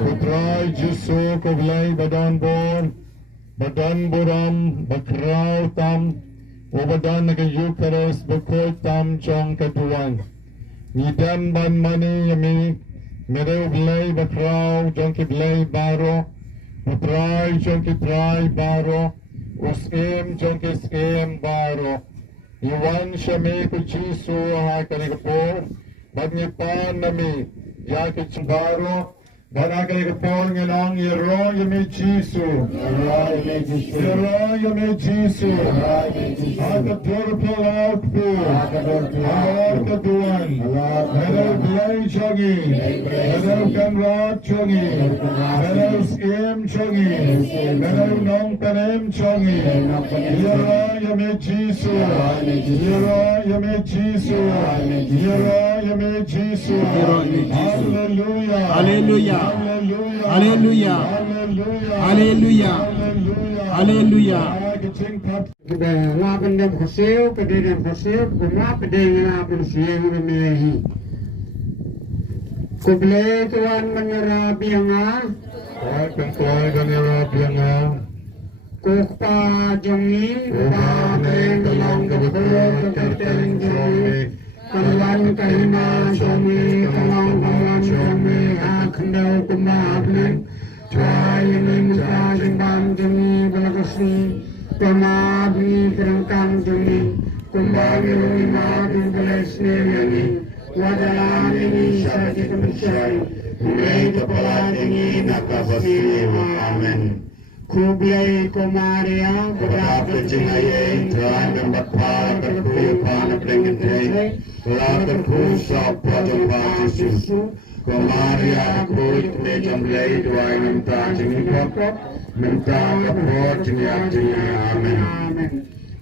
Putrai Jesu koglay badan buram bakraw tam ubadan naga Eucharist bakoy tam chong katuan nidam ban mani yami mere uglay bakraw chong kiblay baro putrai chong kitrai baro usim chong kiskim baro iwan shami ko Jesu ha kanikapo bagnipan nami yakit baro Barangay kapon nga lang, yaro yami Jisu. Yaro yami Jisu. Akadur palaut po. Amor kaduan. Menaw blay chongi. Menaw kanrat chongi. Menaw skim chongi. Menaw nong tanem chongi. Yaro yami Jisu. Yaro yami Jisu. Yaro yami Jisu. Hallelujah. Hallelujah. Haleluya. Haleluya. Haleluya. Laban dem khoseu ke dem khoseu kuma pede laban siang mehi. Kuble tuan menyerah bianga. Kuble menyerah bianga. Kukpa jongi. Kukpa belong kebelong kebelong jongi. Kawan kahina jongi. Kalong kawan jongi. Akandau kumabling. Chai ini muka jembang jongi balakasni. Pemabni terangkang jongi. Kumbali lima dubelesne yangi. Wadalan ini syarati kemanusiaan. Mulai kepala jongi nakasni. Amen. Kublai Komaria Berapa jingayai Tuhan dan berpala berkuyapan berengkai Latar kusap pojok batu Komaria kuit mejam lay Dua minta jingin pokok Minta kapot jingyak jingyak amin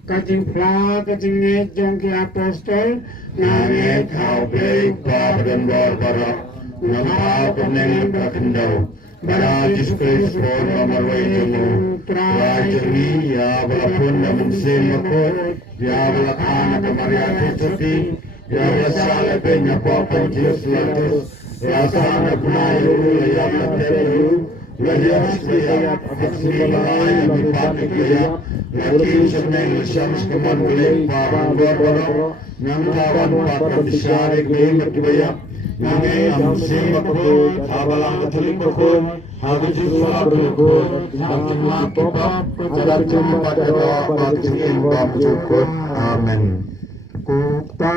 Kajing pla kajing nget jong ki apostol Nanget kau baik Bapa dan Bapak Namau kemenang kakendau Bara Yesus Kristus nomor wajahmu Rajani ya walaupun namun semakot Ya walakana kemaria keseti Ya walasala penya papan Yesus latus Ya sana kunayu ya matelu Ya Yesus kaya Aksiri malaya mipanik ya Lakin seneng syams keman boleh Parang barbaro Nang kawan papan disyarik Bimat kaya Nange am simakot, habalang katuling bakot, hagit bakot, hagit makipap, agar jumpa doa pagtingin pamjukot. Amen. Kukta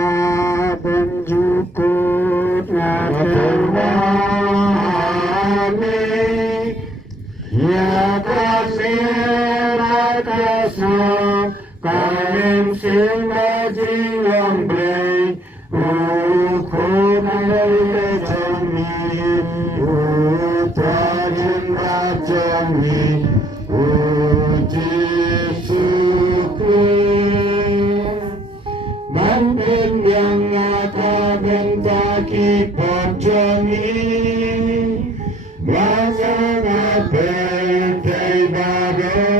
penjukut ngaterwami Ya kasih rakasa Kalim singa jiwang blay Ukut jami Utajin rajami Uji sukri Banding yang ngata bentaki pojoni Masa ngabentai barokawai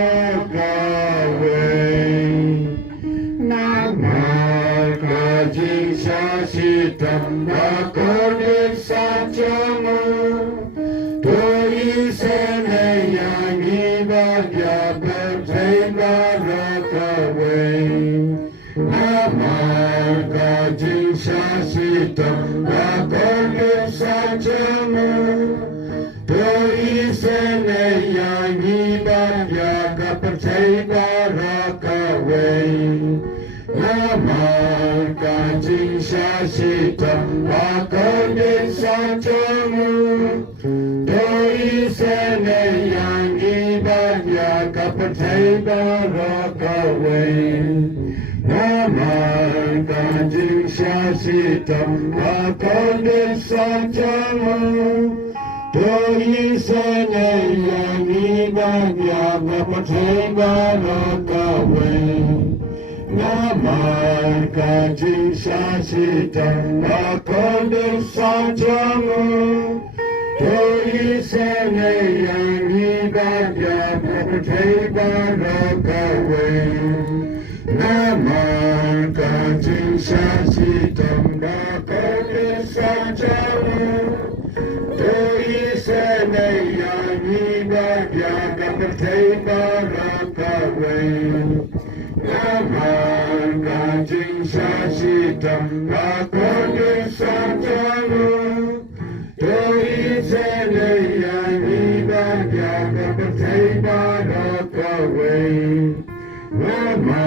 Nama kajing sasitam Bakonin sajamu Doi sene yang ibadah bentai barokawai Nama kajing sasitam Bakonin sajamu Doi sene yang ibadah bentai barokawai Nama kajing sasitam Bakonin sajamu Doi sene yang ibadah bentai barokawai Nama kajing sasitam Bakonin sajamu Doi sene yang ibadah bentai barokawai Nama kajing sasitam Bakonin sajamu Doi sene yang ibadah bentai barokawai Nama kajing sasitam Bakonin sajamu Doi sene yang ibadah bentai barokawai Nama kajing sasitam Bakonin sajamu Doi sene yang ibadah bentai barokawai Nama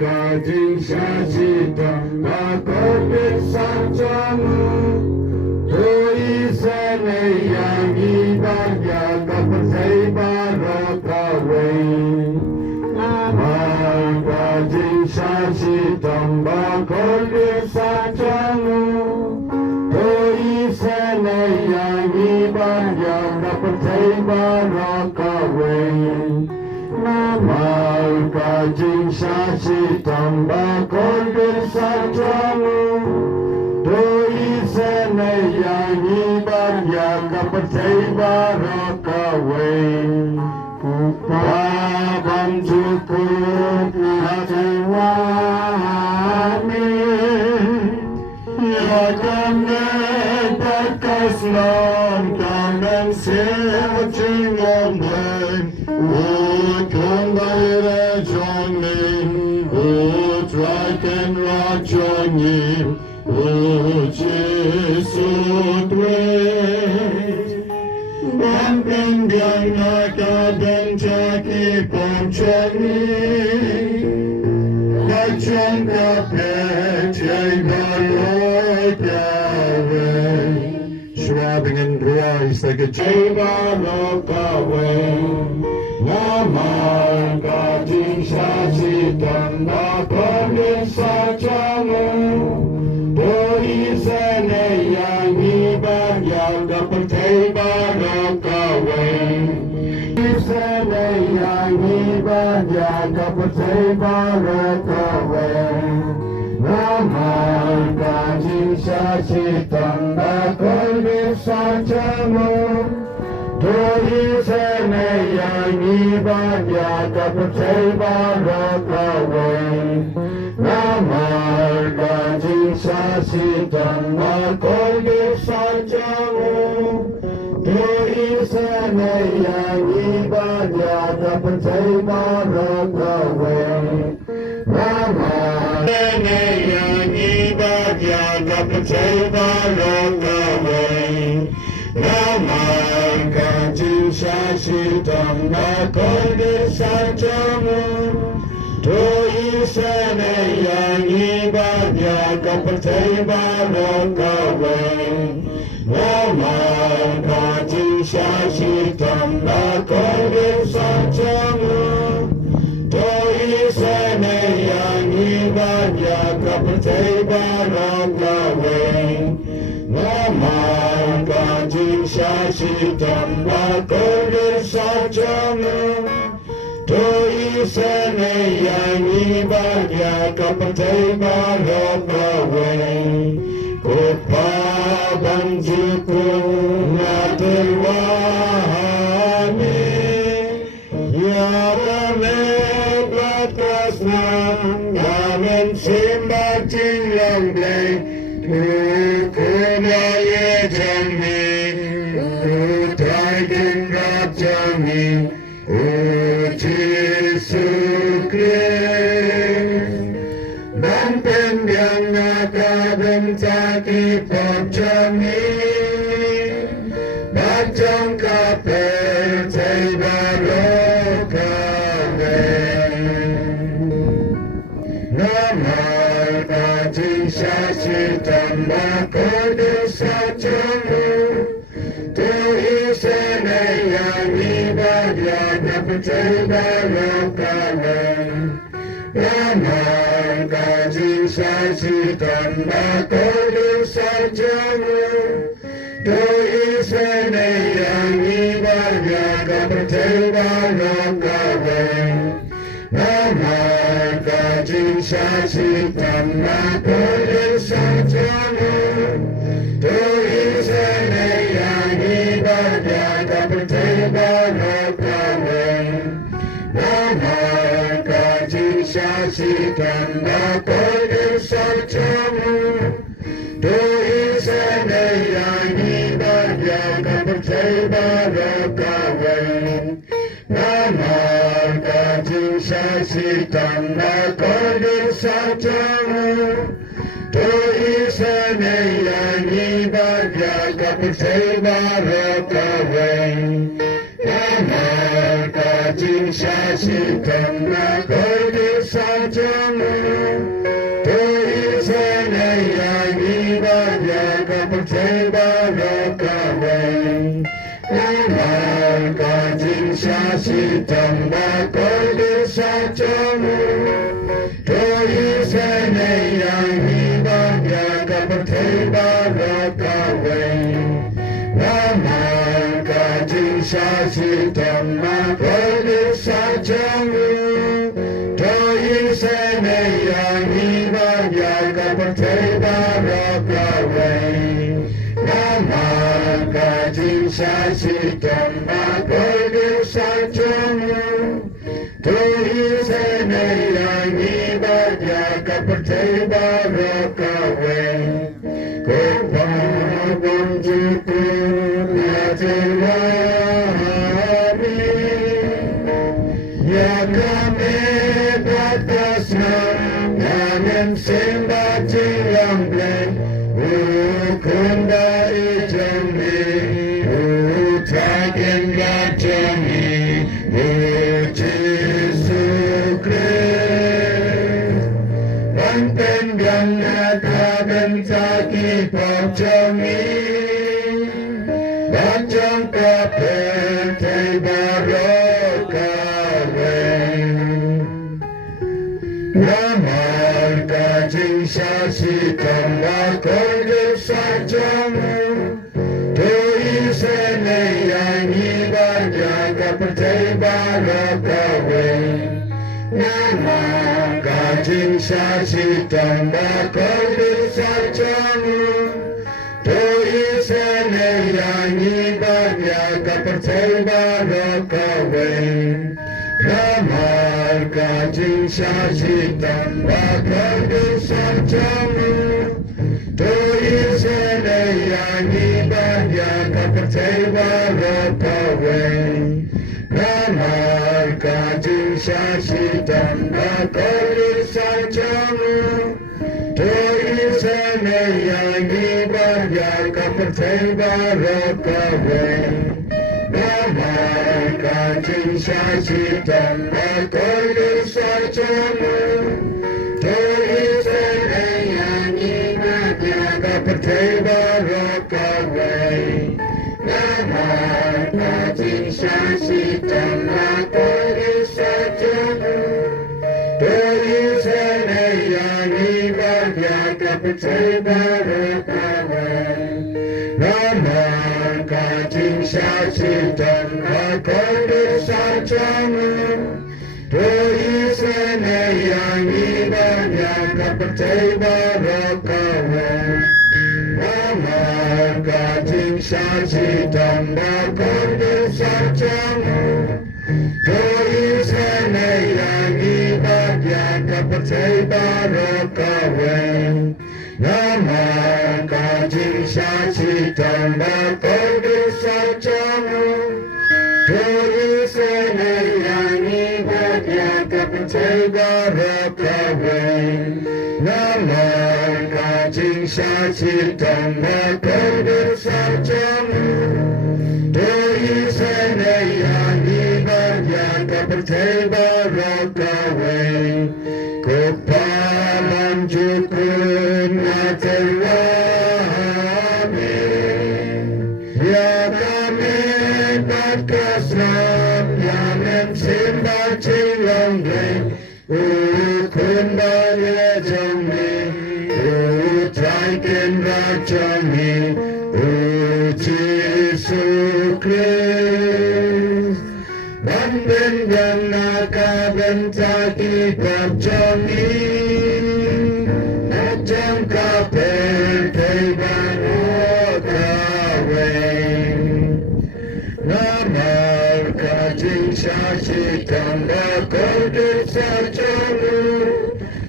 kajing sasitam Bakonin sajamu Doi sene yang ibadah bentai barokawai Nama kajing sasitam Bakonin sajamu Doi sene yang ibadah bentai barokawai Nama kajing sasitam Bakonin sajamu Doi sene yang ibadah bentai barokawai Babam cukup hatiwami Ya kamen pakaslon kamen sevcin omhen Utun bayre jonin Utraiken rajonin Ucisutwe Bambing biang nakadan jaki pomchani Kacang kapet yay baloi kawe Schwabing and Royce like a jay baloi kawe Namal kajing sasitan nakonin sajamu Doi sene yang ibadah yang dapat barakawe Sene yang ibadah yang dapat barakawe Namal kajing sasitan nakonin sajamu Doi sene yang ibadah dapat barakawe Namal kajing sasitan nakonin sajamu Doi sene yang ibadah dapat barakawe Namal sene yang ibadah dapat barakawe Namal kajing sasitan nakonin sajamu Doi sene yang ibadah dapat barakawe Namal kajing sasitan nakonin sajamu Doi sene yang ibadah dapat barakawe Namal kajing sasitan nakonin sajamu Doi sene yang ibadah dapat barakawe Kupaban juku natil wahane Ya rame batasnan Amin simbah jinglang blay Kukuna ye jami Utai gendrat jami Jesu Kristus Bangpen yang nakabencaki pojami Bajang kapel cai barakawe Namal kajing sasitan nakonin sajamu Doi sene yang ibadah dapat barakawe Namal kajing sasitan nakonin sajamu Doi sene yang ibadah dapat barakawe Namal kajing sasitan nakonin sajamu Doi sene yang ibadah dapat barakawe Namal kajing sasitan nakonin sajamu Doi sene yang ibadah dapat barakawe Namal kajing sasitan nakonin sajamu Doi sene yang ibadah dapat barakawe Namal kajing sasitan nakonin sajamu Doi sene yang ibadah dapat barakawe Namal kajing sasitan nakonin sajamu Doi sene yang ibadah dapat barakawe Namal kajing sasitan nakonin sajamu Doi sene yang ibadah dapat barakawe Namal kajing sasitan nakonin sajamu Doi sene yang ibadah dapat barakawe Kupaban juku natil wahane Ya kami batasnan Amin simbah jinglang blay Ukunda ijami Utai gendrat jami Jesu Kristus Bangpen yang nakabencaki pojami Bajang kapel tei barakawe sajamu Doi sene yang ibadah kepercayaan barakawe Nama kajing saksi tambah kau sajamu Doi sene yang ibadah kepercayaan barakawe Nama kajing saksi tambah kau sajamu Doi sene yang ibadah kepercayaan barakawe Nama kajing saksi tambah kau sajamu Doi sene yang ibadah kepercayaan barakawe Nama kajing saksi tambah kau sajamu Doi sene yang ibadah kepercayaan barakawe Nama kajing saksi tambah kau sajamu Doi sene yang ibadah kepercayaan barakawe Nama kajing saksi tambah kau sajamu Doi sene yang ibadah kepercayaan barakawe Nama kajing saksi tambah kau sajamu Doi sene yang ibadah kepercayaan barakawe Nama kajing saksi tambah kau sajamu Doi sene yang ibadah kepercayaan barakawe Nama kajing saksi tambah kau sajamu Doi sene yang ibadah kepercayaan barakawe Kepalan jukun aterwame Ya kami kasram yamen sembah cilongge ukun baya jomne utraiken rajane Yesu Kristus Banden gana kabentaki kapjoni Najam kapel teiban okawe Nama kajing saksi tambah kau sajamu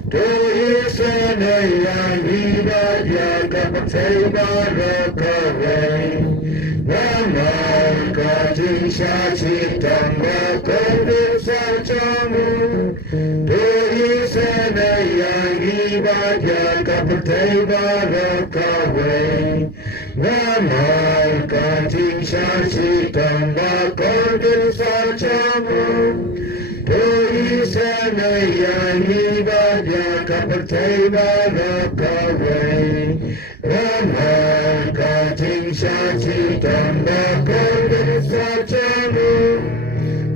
Doi sene yang ibadah kepercayaan barakawe Nama kajing saksi tambah kau sajamu Doi sene yang ibadah kepercayaan barakawe Nama kajing saksi tambah kau sajamu Doi sene yang ibadah kepercayaan barakawe Nama kajing saksi tambah kau sajamu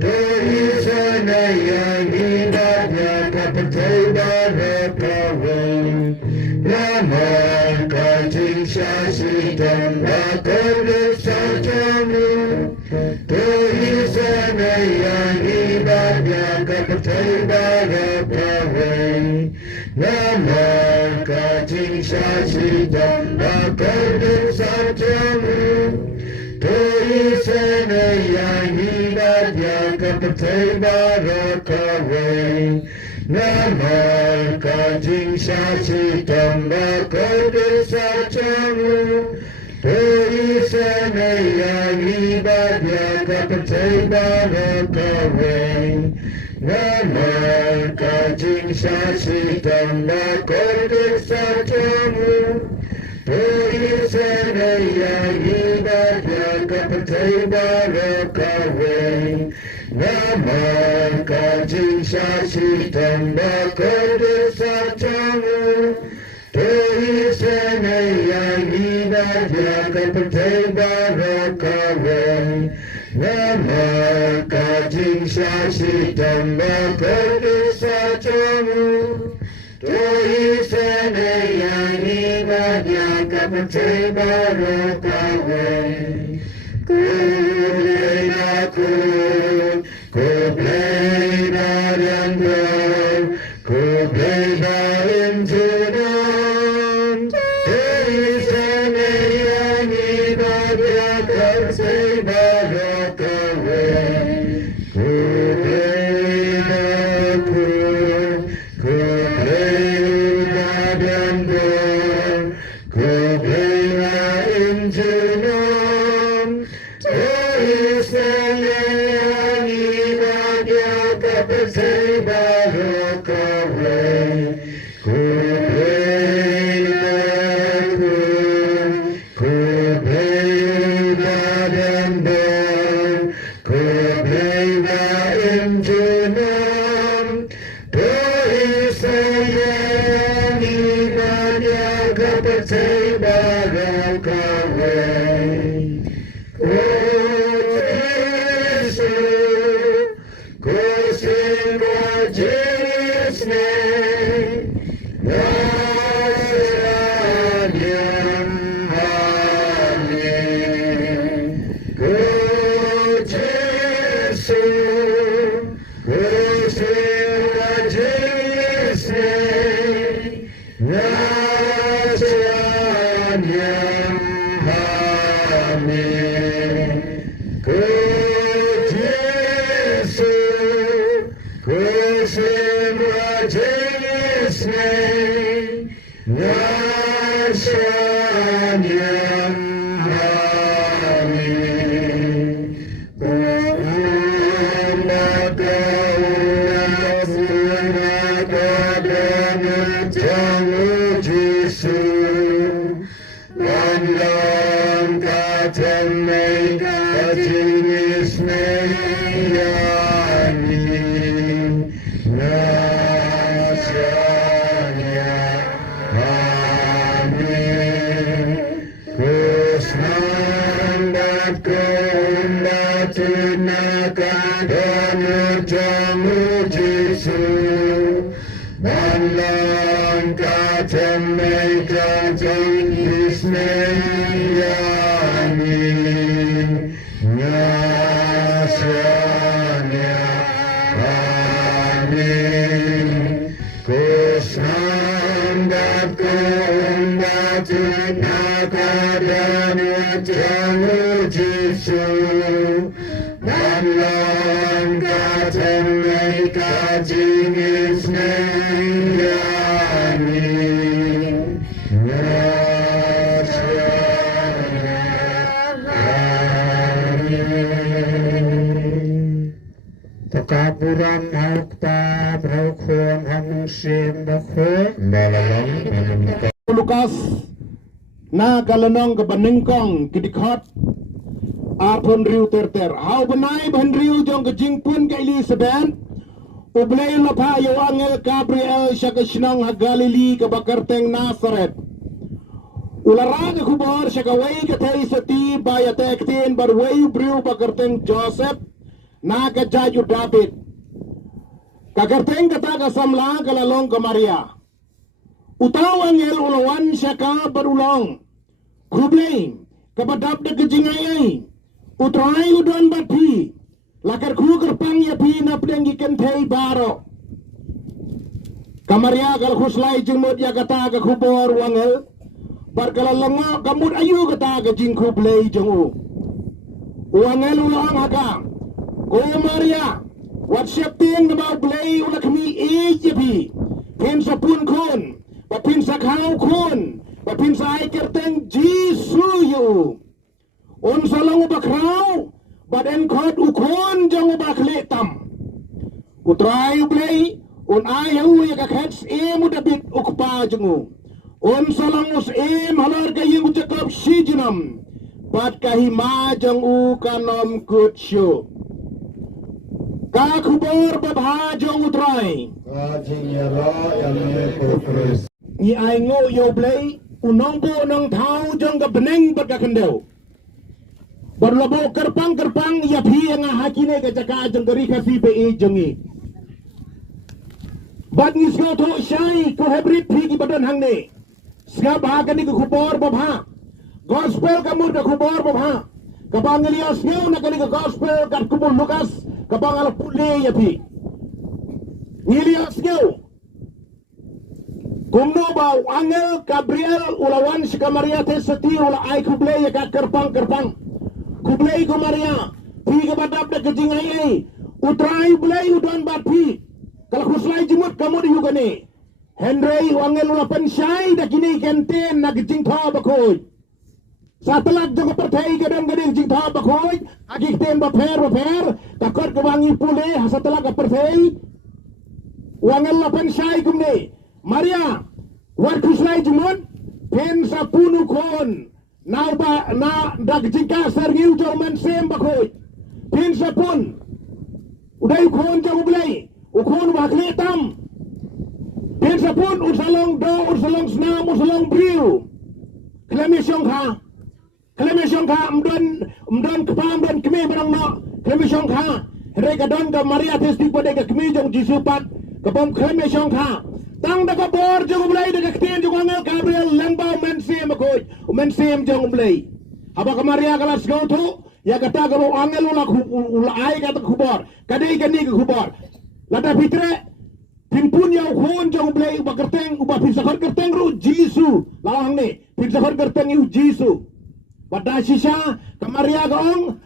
Doi sene yang ibadah kepercayaan barakawe Nama kajing saksi tambah kau sajamu Doi sene yang ibadah kepercayaan barakawe Nama kajing saksi tambah kau sajamu Doi sene yang ibadah kepercayaan barakawe Nama kajing saksi tambah kau sajamu Doi sene yang ibadah kepercayaan barakawe Nama kajing saksi tambah kau sajamu Doi sene yang ibadah kepercayaan barakawe Nama kajing saksi tambah kau sajamu Doi sene yang ibadah kepercayaan barakawe Nama kajing saksi tambah kau sajamu Doi sene yang ibadah kepercayaan kapatay barokawe. Kublay na kun, kublay na random, kublay na injunan. Isa na yan ibadya kapatay barokawe. Kublay na kun, kublay na random, kublay na injunan. Isa na yan ibadya kapatay barokawe. Kublay na kun, kublay na random, kublay na injunan. Isa na yan ibadya kapatay barokawe. Pekaburan haukta braukhon hamusim bakhon. Lukas na galanong kabaningkong kidikot apon riu terter hau benai ban riu jong kejingpun ke Elizabeth ublay lapa yo angel Gabriel syakashnong ha Galili ke bakarteng Nazaret ulara ke kubor syakawai ke tei seti baya tektin barway briu bakarteng Joseph na ke jaju David kakarteng kata ke samla ke lalong ke Maria utaw angel ulawan syaka berulong kublay kabadap de kejingayay utray udon batpi lakar ku kerpang ya pi na pedang ikan tei baro kamaria kal khuslai jengmut ya kata ke kubor wangel bar kala lengo kamut ayu kata ke jing kublay jengu wangel ulang haka ko Maria wat syapting na mau blay ulak mi ejepi pin sapun kun bapin sakau kun bapin sai kerteng Jisu yu on salang bakrau baden khot ukon jang bakletam utrai blay on ayu ya ka khats em udabit ukpa jengu on salang us em halar kayu ucakap sijnam bat kahima jang u kanom kutsyo ka khubor babha jang utrai ni ai ngo yo blay unong po nong thau jang ka beneng bat ka kendau berlabo kerpang ya phi yang hakine ke jaka jang gari kasi be e jangi bat ni sko tho shai ko hybrid phi ki badan hang ne ska ba ka ni ko khupor babha gospel kamur ka kubor bapa kabang Elias ngeu na kali ka gospel kat kubur Lukas kabang ala pule ya pi Elias ngeu kumno ba angel Gabriel ulawan si Maria te seti ula ai kuble ya ka kerpang kuble ko Maria pi ka badap da kejingai ai utrai bulai udon bat pi kalau kuslai jimut kamu di yugane Henry angel ula pensyai da kini kenten na kejing tha bakoy Satelak jong pertai gadang gading jing tha bakoy agik ten ba pher takot kawangi pule satelak pertai wangel la pensyai kumne Maria war kuslai jimut pen sapunu kon now ba na dag jingka sergiu jong men sem bakoy pen sapun udai kon jong ulai ukon bakle tam pen sapun usalong do usalong snam usalong briu klemisyong kha mdon kepam dan kemi barang no klemisyong kha reka don ka Maria testi pada ka kemi jong jisupat kapom klemisyong kha tang da ka bor jong ulai da kten jong angel Gabriel lembau mensim bakoy mensim jong ulai haba ka Maria kalas go tu ya kata ka angel ula ai kata kubor kadai kani ka kubor lada fitre Pimpun yang kon jong blay uba kerteng uba pisahor kerteng ru Jisu lawang ni pisahor kerteng yu Jisu pada sisa kamaria gaong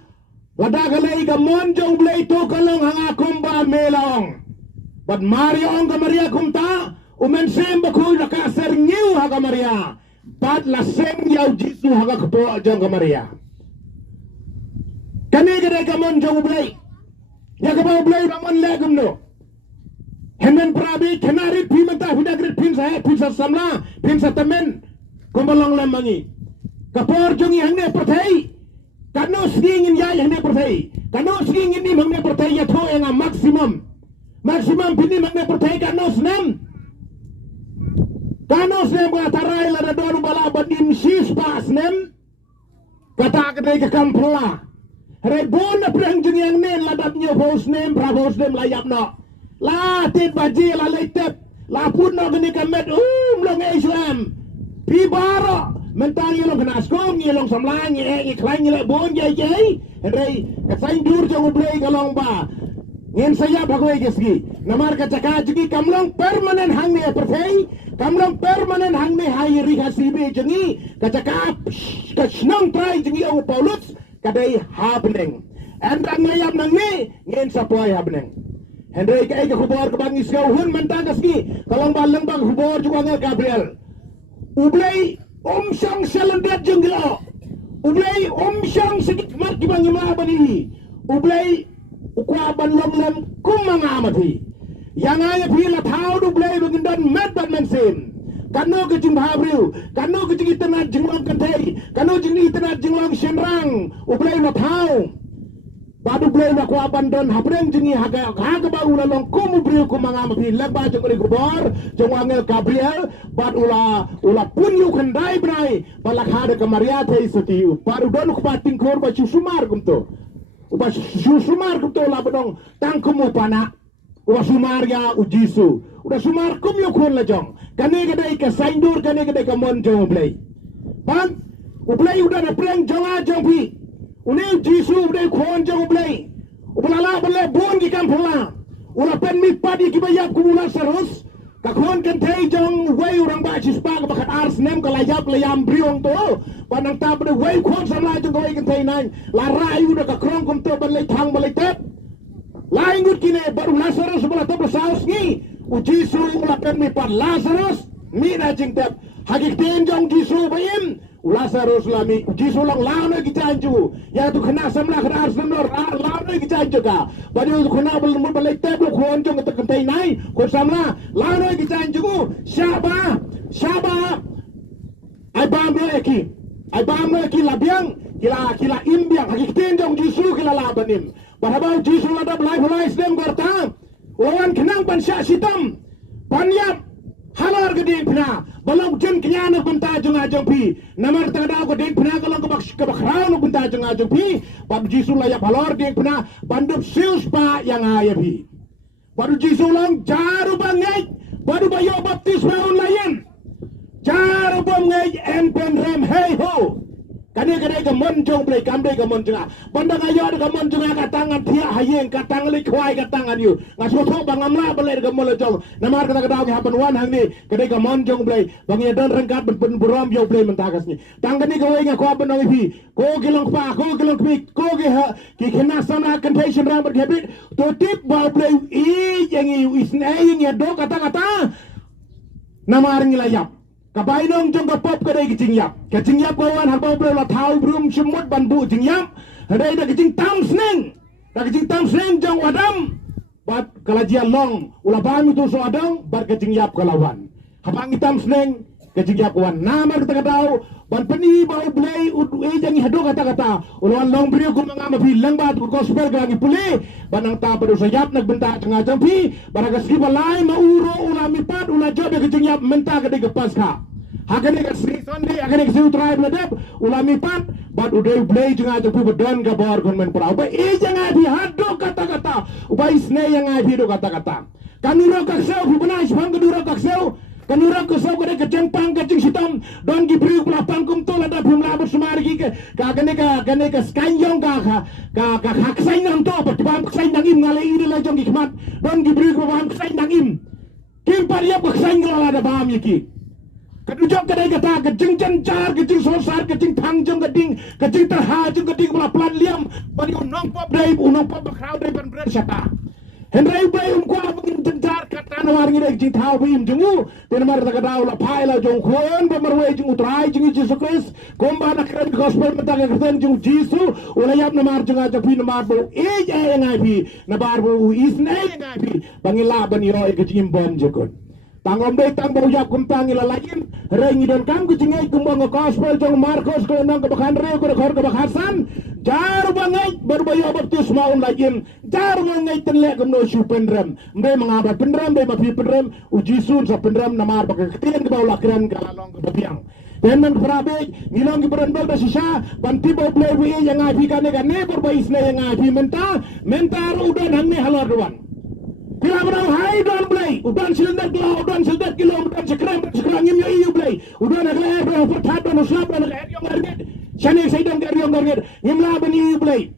lada galai gamon jong blay to kalong hanga kumba melong bad Maria ong kamaria kumta umen sem bakul naka serngiu ha kamaria bad lasem yau Jisu haga kepo jong kamaria kani gede gamon jong blay ya kepo blay ramon legum no Hemen prabi kenari pimenta hudagrit pinsa samla pinsa temen kombalong lemangi kapor jungi hangne pertai kano singin ya hangne pertai kano singin ni hangne pertai ya tho enga maximum pini hangne pertai kano snem ba tarai la don bala badin sis pas nem kata kedai ke kampla rebon na prang jungi hangne ladat nyo bos nem bravos nem layap no la tit baji la letep la pun no gani kamet long Islam pi baro mentang yelong kena skom yelong samlang ye klain ye bon ye rei ka sain dur jong blei kalong ba ngin saya bagoi geski namar ka caka jigi kamlong permanen hang ne perfei kamlong permanen hang ne hai ri hasibe jengi ka caka ka snong trai jengi ong Paulus kadai happening andang layam nang ni ngin sapoi happening Henry ka ega kubor ka bangis ka hun mentang kaski kalong balang bang kubor juga ngel Gabriel ublay syang selendet jenggelo ublay syang sedikit mat ki bang ima bani ublay ukwa ban lom kumangamati yang aya pila thau ublay bangindon met bat mensim kano ke jing Gabriel kano ke jing itanat jinglong kantei kano jing itanat jinglong shenrang ublay na thau Badu blay na ko abandon habreng jingi haga ba ulalong kumubriu kumangamapi legba jong ri kubor jong angel Gabriel bad ula punyu kandai brai balak hada ka Maria te sutiu baru don ko pating kor ba sumar kumto uba sumar kumto la badong tangkumu pana uba sumar ya ujisu uda sumar kum yo kon la jong kane gadai ka saindur kane gadai ka mon jong blay ban ublay uda na preng jong pi Uni Jisu udah kon jong blay ulala bale bon ki kampula ula pen mi padi ki bayap kumula serus ka kon kan tei jong wei urang ba cispa ka bakat ars nem ka layap layam briong to panang ta bade wei kon sama jong wei kan tei nan la rai udah ka krong kum to balai thang balai tep lai ngut kine baru Lazarus bala to saus ni u Jisu ula pen mi pad Lazarus mi na jing tep hagik ten jong Jisu bayim Lazarus lami Jisu lang launa gijanju ya tu kena samla kena arsenor launa gijanju ka baju tu kena belum balik tep lu kon jong te kentai nai kon samla launa gijanju syaba ai bam lo eki labiang kila imbiang hakik tenjong Jisu kila labanim barabau Jisu ladap lai sedem gorta lawan kenang pan syak sitam panyap halar gedeng pina balong jen kenyana benta jeng ajeng pi namar tadau gedeng pina kalong kebak rau benta jeng ajeng pi bab Jisu layak halar gedeng pina bandup sius pa yang aya pi baru Jisu lang jaru bangai baru bayo baptis baun layan jaru bangai en pen rem hey ho Kani ke mon jong play kam de ke mon jong bandang ayo de ke mon jong ka tangan tia hayeng ka tangan li khwai ka tangan yu ngaso tho bang amla bale ke mon jong namar ka daw ha ban wan hang ni ke de ke mon jong play bang ya don rengkat ben buram yo play mentakas ni tangan ni ke wei nga ko ban oi pi ko kilong pa ko kilong pi ko ki khina sana contation ram ber habit to tip bal play I yang yu isnai ya do kata namar ngilayap kabainong jong ka pop kadai kicing yap kawan habau bro la thau brum semut banbu jing yap hadai da kicing tam sneng jong wadam bat kalajia long ula bami tu so adang bar kicing yap kalawan habang tam sneng kicing yap wan namar kata kadau ban peni bau blai jangi hado kata ulawan long brio ku mangama pi langbat ku gospel gangi puli banang ta padu sayap nagbenta tengah jampi baraga skiba lai mauro ula mipat ula jobe kicing yap menta kadai kepas ka hakane ka sri sonde hakane ka siu tribe ladep ula mipat bat udai blai janga jampi bedon ka bor konmen pra uba janga bi hado kata uba isne yang ai bi do kata kanuro ka seu bi banai bang kaduro ka seu kanura ko so ko de keceng pang keceng sitam don gi bri pula pangkum to lada bum labut sumari ki ka gane ka skanyong ka haksai nam to pat bam ksai nangim ngale ide la jong hikmat don gi bri ko bam ksai nangim kim pariap ksai ngala da bam yiki kadujok kadai kata keceng cencar keceng sosar keceng pangjong keding keceng terhajung keding pula plan liam bani unong pop dai unong pop crowd dai ban ber sata Henry bay ko abang cencar kata nawar ngi dek jing thau bim jungu tenmar ta kadau la phai la jong khon ba marwe jing utrai jing Jesus Christ komba na kren gospel mata ka kreten jing jisu ula yap namar jing aja pi namar bo ngai pi nabar bo isne ngai pi bangila ban yo e jing bom jekon tangom dei tang bo yap kum tangila lain rengi don kam ku jingai kumbang gospel jong Marcos ko nang ka bakhan re ko khor ka bakhasan jar bangai berbayo baptis maun lain jar bangai tenle kamno shu pendram mbe mangaba pendram mbe mapi pendram uji sun sa pendram namar bak ketien ke bawla kran ka long ke babiang tenan prabe ngilong ki beran bal sisa banti bo play wi yang api kane berbai isne yang api menta udan hangne halor doan Kila berau hai don play udan silinder kilo udan sekrang ngim yo iu play udan akla berau pertat don uslap don yong arget Shani Saidam Garget, Nimla Bani Blay.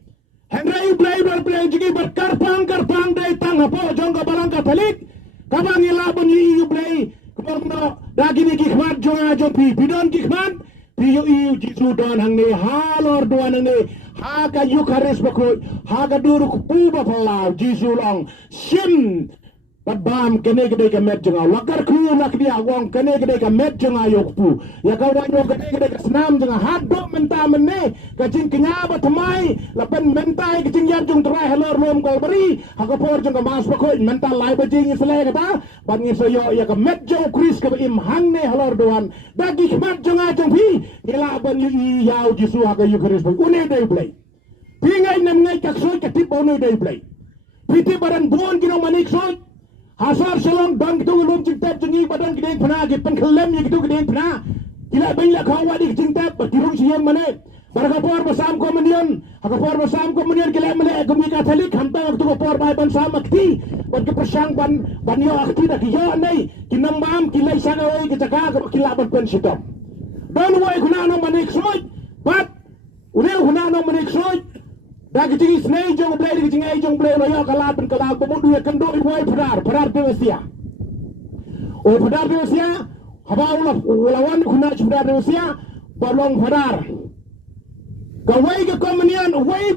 Henry Blay or Blay Jiggy, but Karpang Day Tangapo, Jonga Balanka Talik, Kabangila Bani Blay, Kabangno, Dagini Kikmat, Jonga Jompi, Pidon Kikman, Piu Jisu Don Hangne, Halor Duanane, Haga Yukaris Bako, Haga Duruk Puba Palau, Jisu Long, Sim. But bam kene gede ka met janga wakar ku nak dia wong kene gede ka met janga yokpu ya ka wan yo kene gede ka snam janga haddo menta menne ka jing kenya ba thamai lapen mentai ka jing yan jung trai halor lom ko bari ha ko por janga mas ba ko menta lai ba jing isle ka ta ban ngi so yo ya ka met jong kris ka im hang ne halor doan dagi khmat janga jong pi ila ban yu yaw jisu ha ka yu kris ba une dei play pingai nam ngai ka so ka tip ono dei play piti baran bon gino manik so Hasar salam bang tu lom cintap jengi badan gede pernah gede penkelem ye gitu gede pernah ila banyak kawan di cintap bertirung siam mana berkapor bersam komunion hakapor bersam komunion kila mana kami katolik hampa waktu kapor bai ban sam akti berkepersang ban yo akti dak yo nei kinam mam kila sana oi kejaga kila ban pen sitom don wai kuna no manik soy bat udah kuna no manik soy dak jingi snei jong blai dik jingi jong blai yo kala ben kala pemudu ya kendo wai pedar Dewasia o pedar Dewasia haba ulawan kuna pedar Dewasia balong pedar kawai ke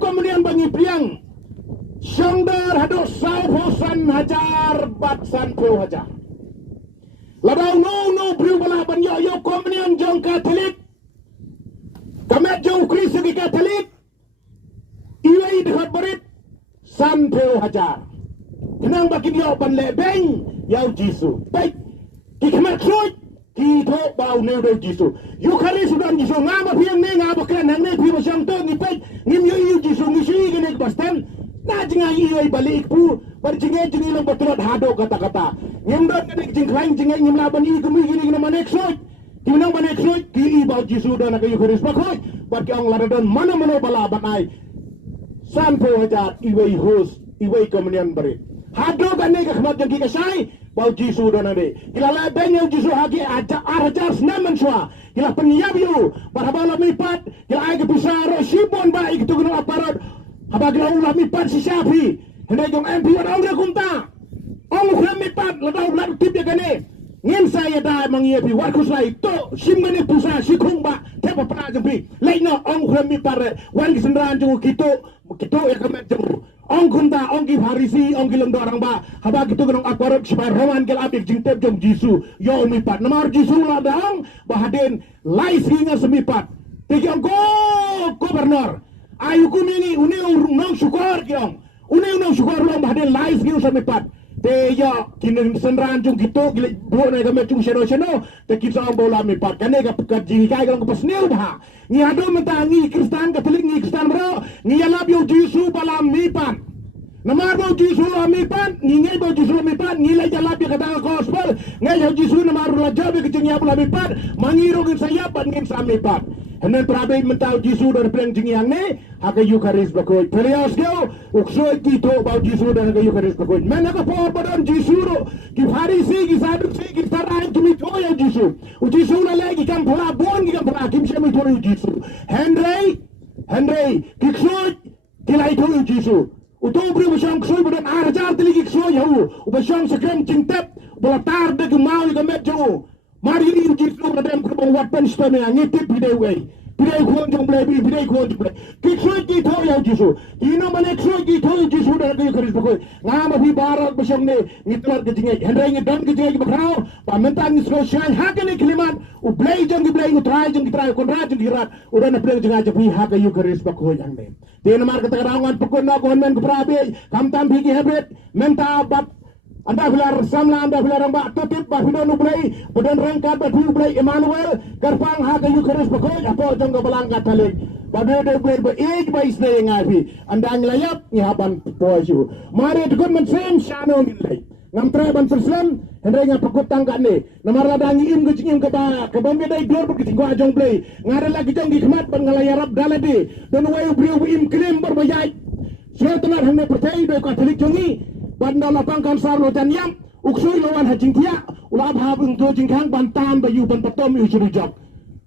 komunian bangi priang Songdar hado saufosan hajar batsan pro hajar labau no bru bala ban yo komunian jong Katolik kamet jong Kristen Katolik Iwai dekat berit Sanpeo hajar Kenang bagi dia ban lebeng Yau Jisu Baik Kikmat suit Kito bau neudo Jisu Yukari sudah Jisu Ngama piang ne ngama kena nang ne Pima siang to ngipay Ngim yu Jisu Ngisi gini kebastan Na jengai iwai balik pu Berjengai jengai lang batulot hado kata-kata Ngim dot kena jengklain jengai ngim laban i kemi gini kena manek suit Kiminang manek suit Ki ibau Jisu dan aga Yukaris Bakoy Bagi ang laradan mana-mana balaban ay Sanpeo hajar iwai host iwai komunian berit hado kan ne ka khmat jang ki ka sai bau jisu dan ade kila la benyo jisu hagi ajar snamen swa kila penyiap yu barabala mipat kila ai kebisaro sibon ba ik tugno aparat haba kila ulah mipat si sapi hendak jong MP wan ong rekunta ong kula mipat la dau la tip ya kane ngin saya da mangiepi war kusai to simgane pusa sikung ba tepa pra jampi laino ong kula mipat wan kisendran jong kito ya kamet jong ong kunta ong ki farisi ong ki leng dorang ba haba gitu gunung akwarot sibar roman kel abik jingtep jong jisu yo mipat namar jisu la dang bahaden lais hinga semipat tigi ong gobernur ayu kumini une nong syukur ki ong une nong syukur lo bahaden lais hinga semipat te yo kinin senran jong gitu gile buo na gamet jong seno te kita ong bola mipat kane ka jing kai ka pas neu ba ni ado mentangi kristan katolik ni kristan bro ni alab yo jisu balam mipan namar bo jisu mipan ni ngai bo jisu mipan ni la jalab ya kata gospel ngai yo jisu namar la jabe ke jing ya balam mipan mangiro ke saya pan ngin sam mipan hanen prabe mentau jisu dan preng jing yang ne haka eucharis bakoy pelios go uksoy kito bo jisu dan haka eucharis bakoy men haka po badon jisu ro ki farisi ki sadusi ki tarai tumi to ya jisu u jisu la lagi kam pula bon ki kam pula kim shemi to jisu henry kiksoy kilai to jisu uto bri bashang ksoy badan arjar tili kiksoy hu u bashang sakrem cingtep bola tar de mau ka metjo mari ni jisu badan ko wat pen stone ngitip bideway Pidai kuon jong play pidai kuon jong play kiksoy ki to ya jisu ino man kiksoy ki to jisu da ko karis bakoy ngama bi barak bashang ne ngitwar ke jingai henry ngi don ke jingai bakrao pa mentang ni so shine hakene kliman u play jong ki play u try kon ra jong ki rat u dan play jong aja bi haka yu karis bakoy yang ne ten mar kata rangan pukun na kon men ko prabe kam tam bi ki hebret menta bat anda filar samla anda filar amba tutip ba fido nu play bodan rangkat ba tu play Emmanuel garpang haka yu karis bakoy apo jong ka balang katalik babe de play ba age ba isne ngapi anda nglayap ni haban poju mari tukun men sem shano ngilay ngam tre ban seslam henry nga pakutang ka ni namara dangi im ke ba ka bombe dai dor ba kitingwa jong play ngare lagi jong gikmat ban ngalayarap dalade don wayu briu im krim bar bayai sretna hne pertai do katolik jongi banda lapang kan sarlo tan yam uksoy lawan hajing tia ulab habung to jingkang bantam bayu ban patom yu surujak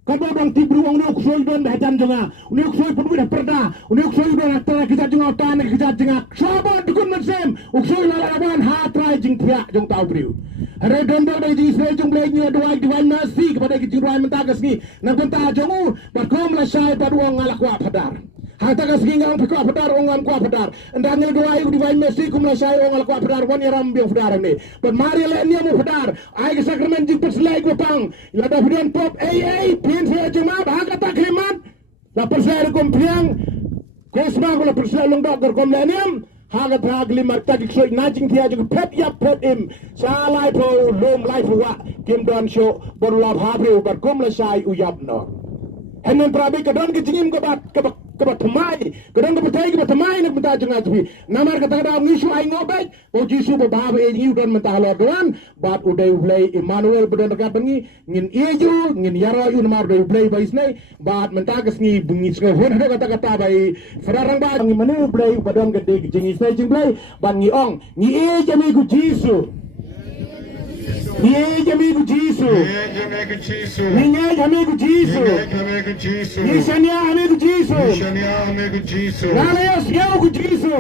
kado dong tibru wong ne uksoy don hajan jonga uni uksoy pun dah perda uni uksoy don atara kita jonga tan kita jonga soba dukun mesem uksoy lalaban hatrai jing tia jong tau briu hare don do dai jisre jong blai ni doai divai nasi kepada kita ruai mentagas ni nak benta jongu bakom la sai paduang ngalakwa padar hata ka sige ngang piko padar ongan ko padar ndangel do ayu divine mercy kum la sai ongal ko padar wan yaram biang padar ne but mari le ni mo padar ay ka sacrament jing perslai ko pang la da fidan pop ai pin se jema ba ka takrimat la perslai ko piang kosma ko la perslai long dog kom le niam haga tagli marta ki soy najing tia jung pet ya pet im salai po lom life wa kim don show bor la habri bar kom la sai uyab no henen prabi kadon ki jingim ko bat kebat temai kadang kebatai kebat temai nak minta jengat tapi namar kata kata ngisu ai ngobek mau jisu bababe iu dan minta halor doan bat udai play Emmanuel bedan dekat bengi ngin iu ngin yaro iu namar udai play bais nei bat minta kesni bungi sngai hon kata kata bai ferarang ba ngi mane play badan gede jingi sai jing play ban ngi ong ngi e jami ku jisu Ni jamiku Jisu. Ni jamiku Jisu. Ni shania amiku Jisu. Naleos yau ku Jisu.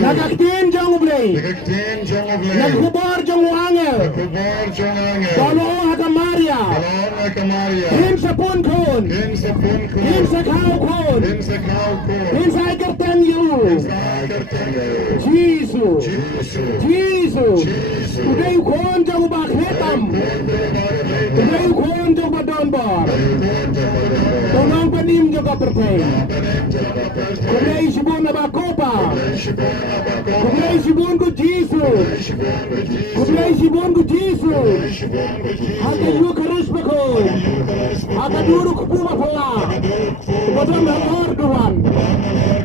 Nagaktin jong ublay. Nagkubar jong angel. Tolo haka Maria. Him sa pun kon. Him sa kau kon. Him sa ikertan yu. Jisu. Uday kon jong bakhetam. Uday kon jong badonbar. Tonong panim jong kapertay. Uday sibun na bakopa. Uday sibun ku Jisu. Uday sibun ku Jisu. Haka yu karis bako. Haka duru kupuma pala. Badon halor duhan.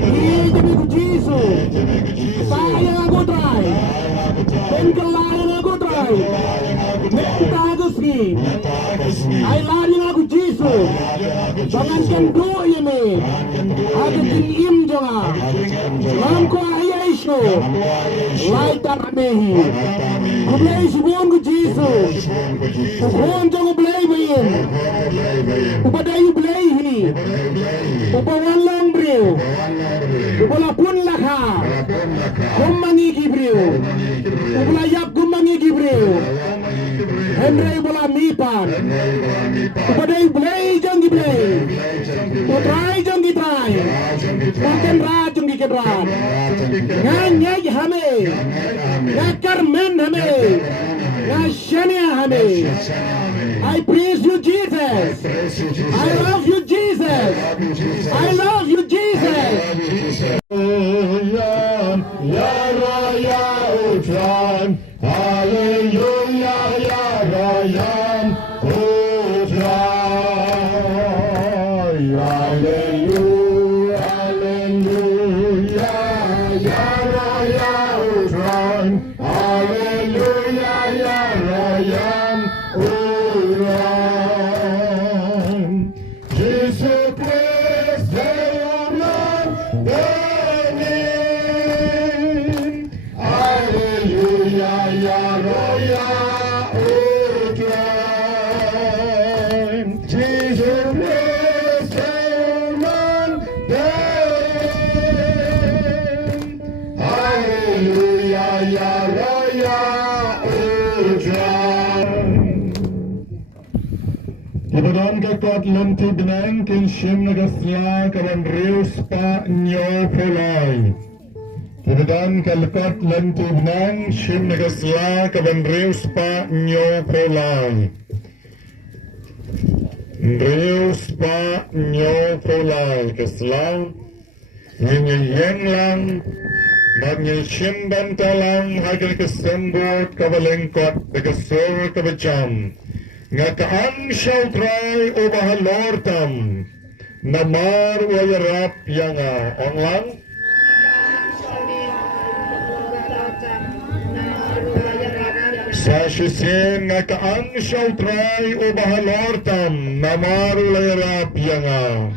Iya jadi ku Jisu. Saya aku try. Pengkelayan aku try. Minta aku ski. Ay lari aku Jisu. Jangan kendo ya me. Aku tim jonga. Mamko ayai Yesu. Laitan amehi. Kublai subon ku Jesus. Kubon jong kublai bayin. Upadayu blai hi. Upawan lang brio. Upalapun lakha. Kumangi gibriu. Upalayap kumangi gibriu. Henry bola mipan. Upadai blai jong giblai. Utrai jong gitrai. Uken ra jong gikedran. Nganyai hame. Ngakarmen hame. Ngashania hame. I praise you, Jesus. I love you, Jesus. I love you, Jesus. Ya Raya Utran, Hallelujah, Ya Raya Utran, Hallelujah, Hallelujah, Ya Raya Utran, Hallelujah, Ya Raya Utran. Jesus Christ, your name. Hallelujah, Ya Raya Utran. Jesus Christ, your name. Hallelujah, Ya Raya Utran. Kebetulan kekot lentu benang kinshim nagasla kawan rius pa nyo polai. Kebetulan kekot lentu benang shim nagasla kawan rius pa nyo polai. Rius pa nyo polai keslang. Nyanyi yang lang. Bagnya shim bantalang hagal kesembut kabalengkot degasur kabajam. Ngakaan syautrai o bahalortam namar wayarap yanga online sa shisin ngakaan syautrai o bahalortam namar wayarap yanga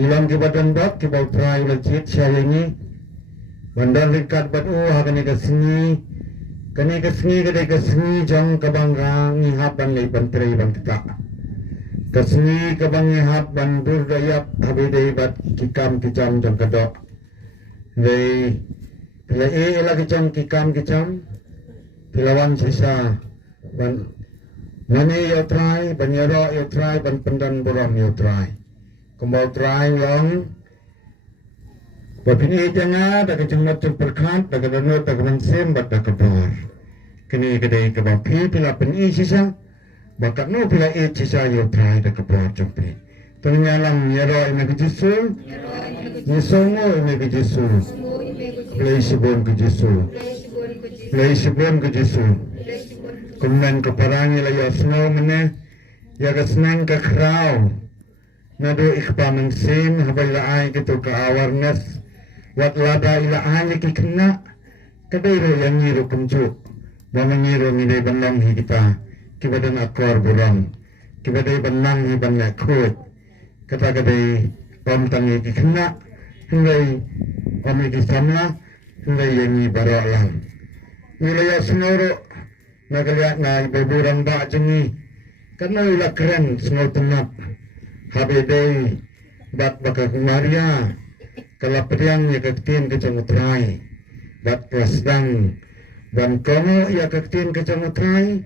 Ulang kebatan bak kebau try ulang saya ini bandar dekat batu hakani kesini kani kesini jang kabanggang ngihap ban lei bantri ban kita kesini kabang ngihap ban burdayap habidai bat kikam kicam jang kadok dei pila ela kicam pilawan sisa ban nani yo try ban yaro yo try ban pendan boram yo try kembal try long bapini tengah dak jengmat perkat dak danut dak mansem bat dak kebar kini kedai kebapi pila peni sisa bakat no pila sisa yo try dak kebar jompi penyalang yaro ina kejisul nisongo ina kejisul play sibon kejisul kemudian keparangi layo snow mene ya kesnang ke kraw nado ikpaman sim habay laay kito ka awareness wat lada ilaay kikna kadayro yang ngiro kumjuk mamangiro ngiday banlang hikita kibadan akor burang kibaday banlang hiban na kut kata kaday pamtangi kikna hinday kami kisamla hinday yang ibaro lang nilaya sinoro nagaliat na ibaburang ba jengi karena ila keren singo tenap habedai bat baka kumaria kalaperiang ya kaktin kecamutrai bat kelasdang dan komo ya kaktin kecamutrai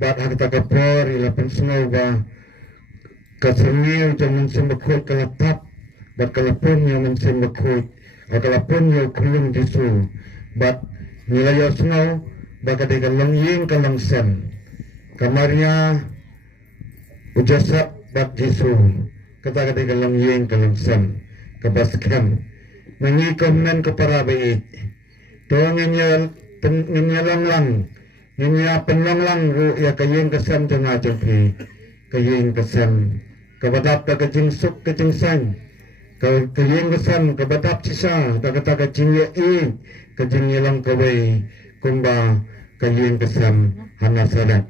bat harta kapor ila pensengau ba kasengil jaman sembekut kalapap bat kalapun yang mensembekut kalapun yang kulung disu bat nilai sengau baka de kalong ying kalong sen kamarnya ujasap bat disu kata de kalong ying kalong sen kabaskan mengikom nan kepara baik tuang nginyalang lang nginyapan lang ru ya kayeng kesam tengah jempi kayeng kesam kabadap ta kajing suk kajing sang kayeng kesam kabadap sisa ta kata kajing ya kajing ngilang kawai kumba kayeng kesam hana sadat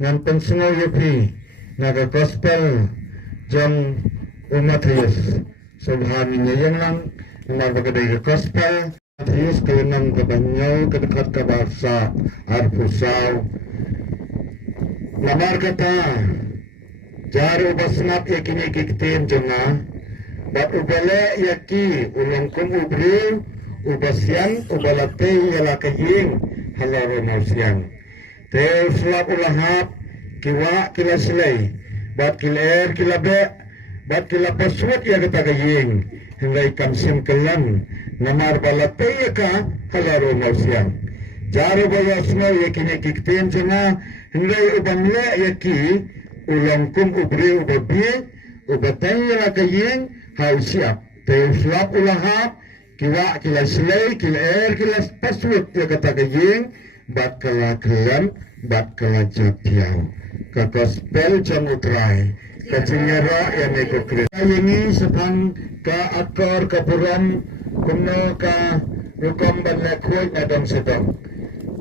ngan pensungau yapi naga gospel jam umat Yesus subhanallah yang lang umar bagay gospel Yesus kewenang kebanyaw kedekat ke bahasa Arfusau lamar kata jaru basnap yakini kiktin jenga bat ubale yaki ulangkum ubriu ubasyan ubalate yalakaying halaro nausyang teo sulap ulahap kiwa kila silay bat kilaer kilabe bat kila paswat ya katagaying henday kamsim kelan namar balate ka halaro nausyang jaru bayasno yakini kiktin jenga henday ubanle yaki ulangkum ubriu ubabi ubatay yalakaying hal siap teo sulap ulahap kiwa kila silay kila air kila paswat ya kata kaying bat kala kelan bat kala jatiaw ka gospel jamutrai ka cinyara yang neko kris ini sepang ka akor ka puram kuno ka rukom ban lakuy na dong sedong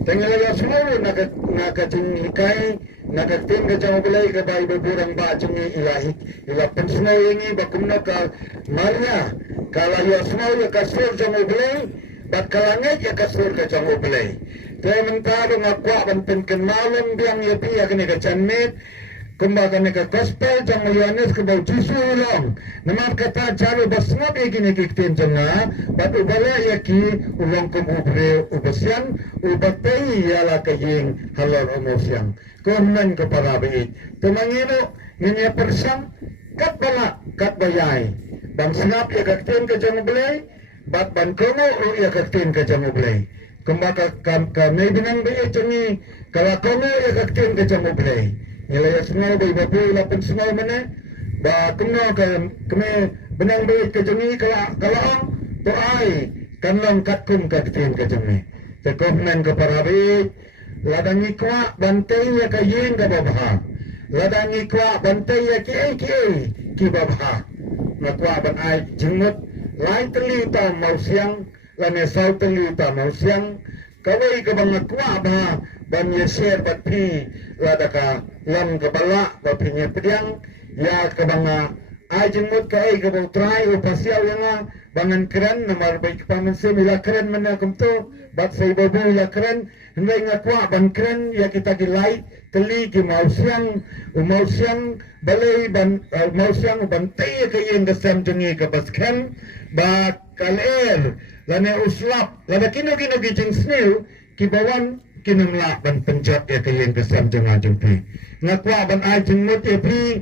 tengah semua nak cingkai nak tim ke jauh belai ke bayi berburang bacungi ilahi ilapan semua ini bakumna ka Maria kalau ya semua ya kasur jauh belai bak kalangit ya kasur ke jauh belai saya mentadu ngakwa banten kenalan biang ya pia kene ke canmit kumbaga ke gospel jang Yohanes ke bau jisu ulong namar kata jalu basngap ikini kiktin janga bat ubala yaki ulong kum ubre ubasyan ubatay yala kaying halor umusyang kunan ke parabiit tumangino nginya persang kat bala kat bayay bang sngap ya kiktin ke jang belay bat ban kono ya kiktin ke jang belay kumbaga kami binang bayay jangi kala kono ya kiktin ke jang belay nilai semua bayi babu lapan semua mana, bah kena kami benang bayi kejengi kalau tu ai kan long katkum katin kejengi, terkomen ke para bayi, ladangi kuat bantai ya kayen ke babah, ladangi kuat bantai ya ki babah, nak kuat ban ai jengut, lain teli ta mau siang, lain esau teli ta mau siang, kawai ke bang kuat bah. Ban yeser batpi ladaka lam kebala bapinya pedang ya kebanga ajengmut kai kebau trai upasial yang bangan keren nomor baik paman semila keren mana kumto bat sai babu la keren hendak ngakwa ban keren ya kita gilai teli ki mau siang balai ban mau siang ban tai ke yang kesam jengi ke basken ba kaler lane uslap lada kino gijing snil ki bawan kinamla ban penjat ya kayeng kesam jangan jumpi ngakwa ban ai jengmut ya pri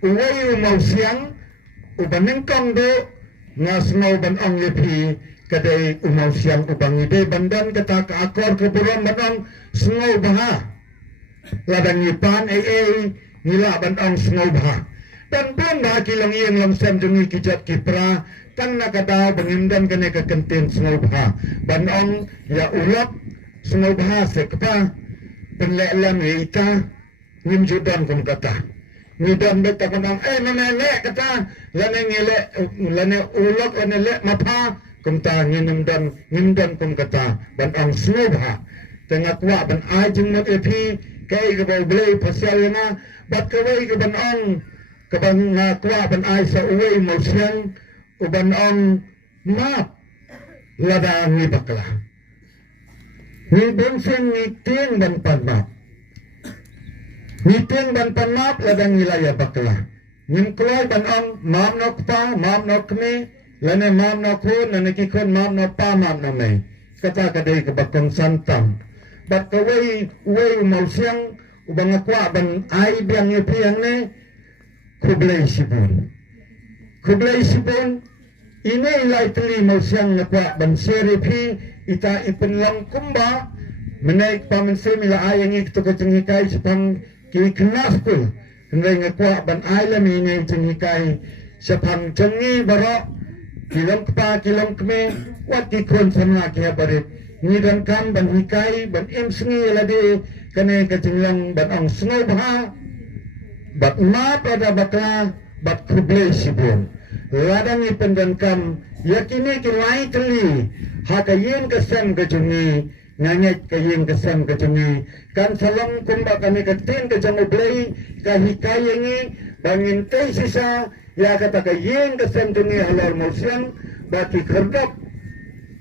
uwai mau siang uban nengkong do ngasmau ban ong ya pri kadai umau siang ubang ide bandan kata ke akor ke buram ban sengau baha ladang nyipan nila ban ong sengau baha dan pun bah kilang iyang lamsam jengi kijat kipra kan nakadaw bangimdan kene ke kentin sengau baha ban ong ya ulap semua bahasa kepa penlelam ita ngim judan kum kata ngidam beta kandang nenek kata lane ngele lane ulok lane le mapa kum ta ngim dan kum kata ban ang smubha tengah kuat ban ajeng mat epi kai ke bau blei pasal na bat kawai ke ban ang ke ban kuat ban ai sa uwei mau siang uban ang map lada ngi bakla ni benseng ngiting dan panmap ngiting dan panmap ladang nilaya bakla ngim keluar ban ong mam nok pa mam nok me lane mam na kun na nakikon mam na pa mam na may kata kadai ke bakong santam bat kawai mau siang ubang akwa ban ai biang ye piang ne kublai sibun ini ilai teli mau siang nakwa ban seripi ita ipenlang kumba menaik pamen semila ayang ik to kecenghikai sepang ki kenafkul hendak ngakwa ban ai la mini cenghikai sepang cengi barok kilom kepa kilom keme wat ki kon samna ki barit ni dan kam ban hikai ban em sengi lade kane kecenglang ban ong sengai bah bat ma pada bakla bat kublai sibun ladang ipen dan kam yakini ki lai teli hakayin kesem kecungi nganyet kayin kesem kecungi kan salam kumba kami ketin kejangu blai kahikai yangi bangin tei sisa ya kata kayin kesem tungi halar musiang baki kerdap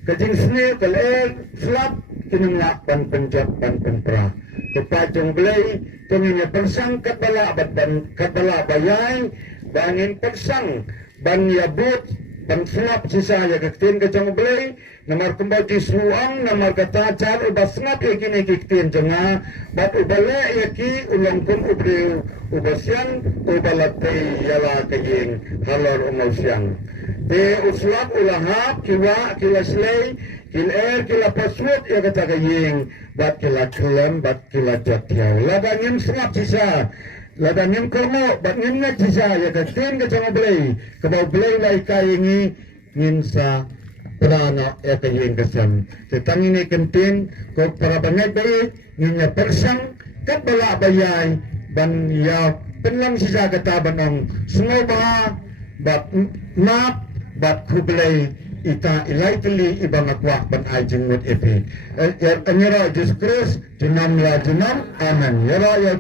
kajing seni kaler selap kini ban pencap ban pentra kepajang blai tunginya persang katbala ban katbala bayai bangin persang ban yabut ban selap sisa ya ketin kejangu blai namar kembal di suang namar kata car ubas ngap ya kini kiktin jenga bat ubale ya ki ulang kun ubril ubasian ubalate yala kaying halor umausiang te uslap ulahap kiwa kila slay kiler kila paswot ya kata kaying bat kila kelem bat kila jatiaw ladangin sengap sisa ladangin kormo bat ngimnya sisa ya ketin kecang belai kebau belai lai kayingi nginsa prana ya kaying kesem tetang ini kentin ko para banyak baik nginya persang kat bala bayai ban ya penlang sisa kata banong sungai bah bat map bat kublai ita ilai teli ibang akwa ban ai jengut epi anyara Jesus Christ jenam la jenam amen yara ya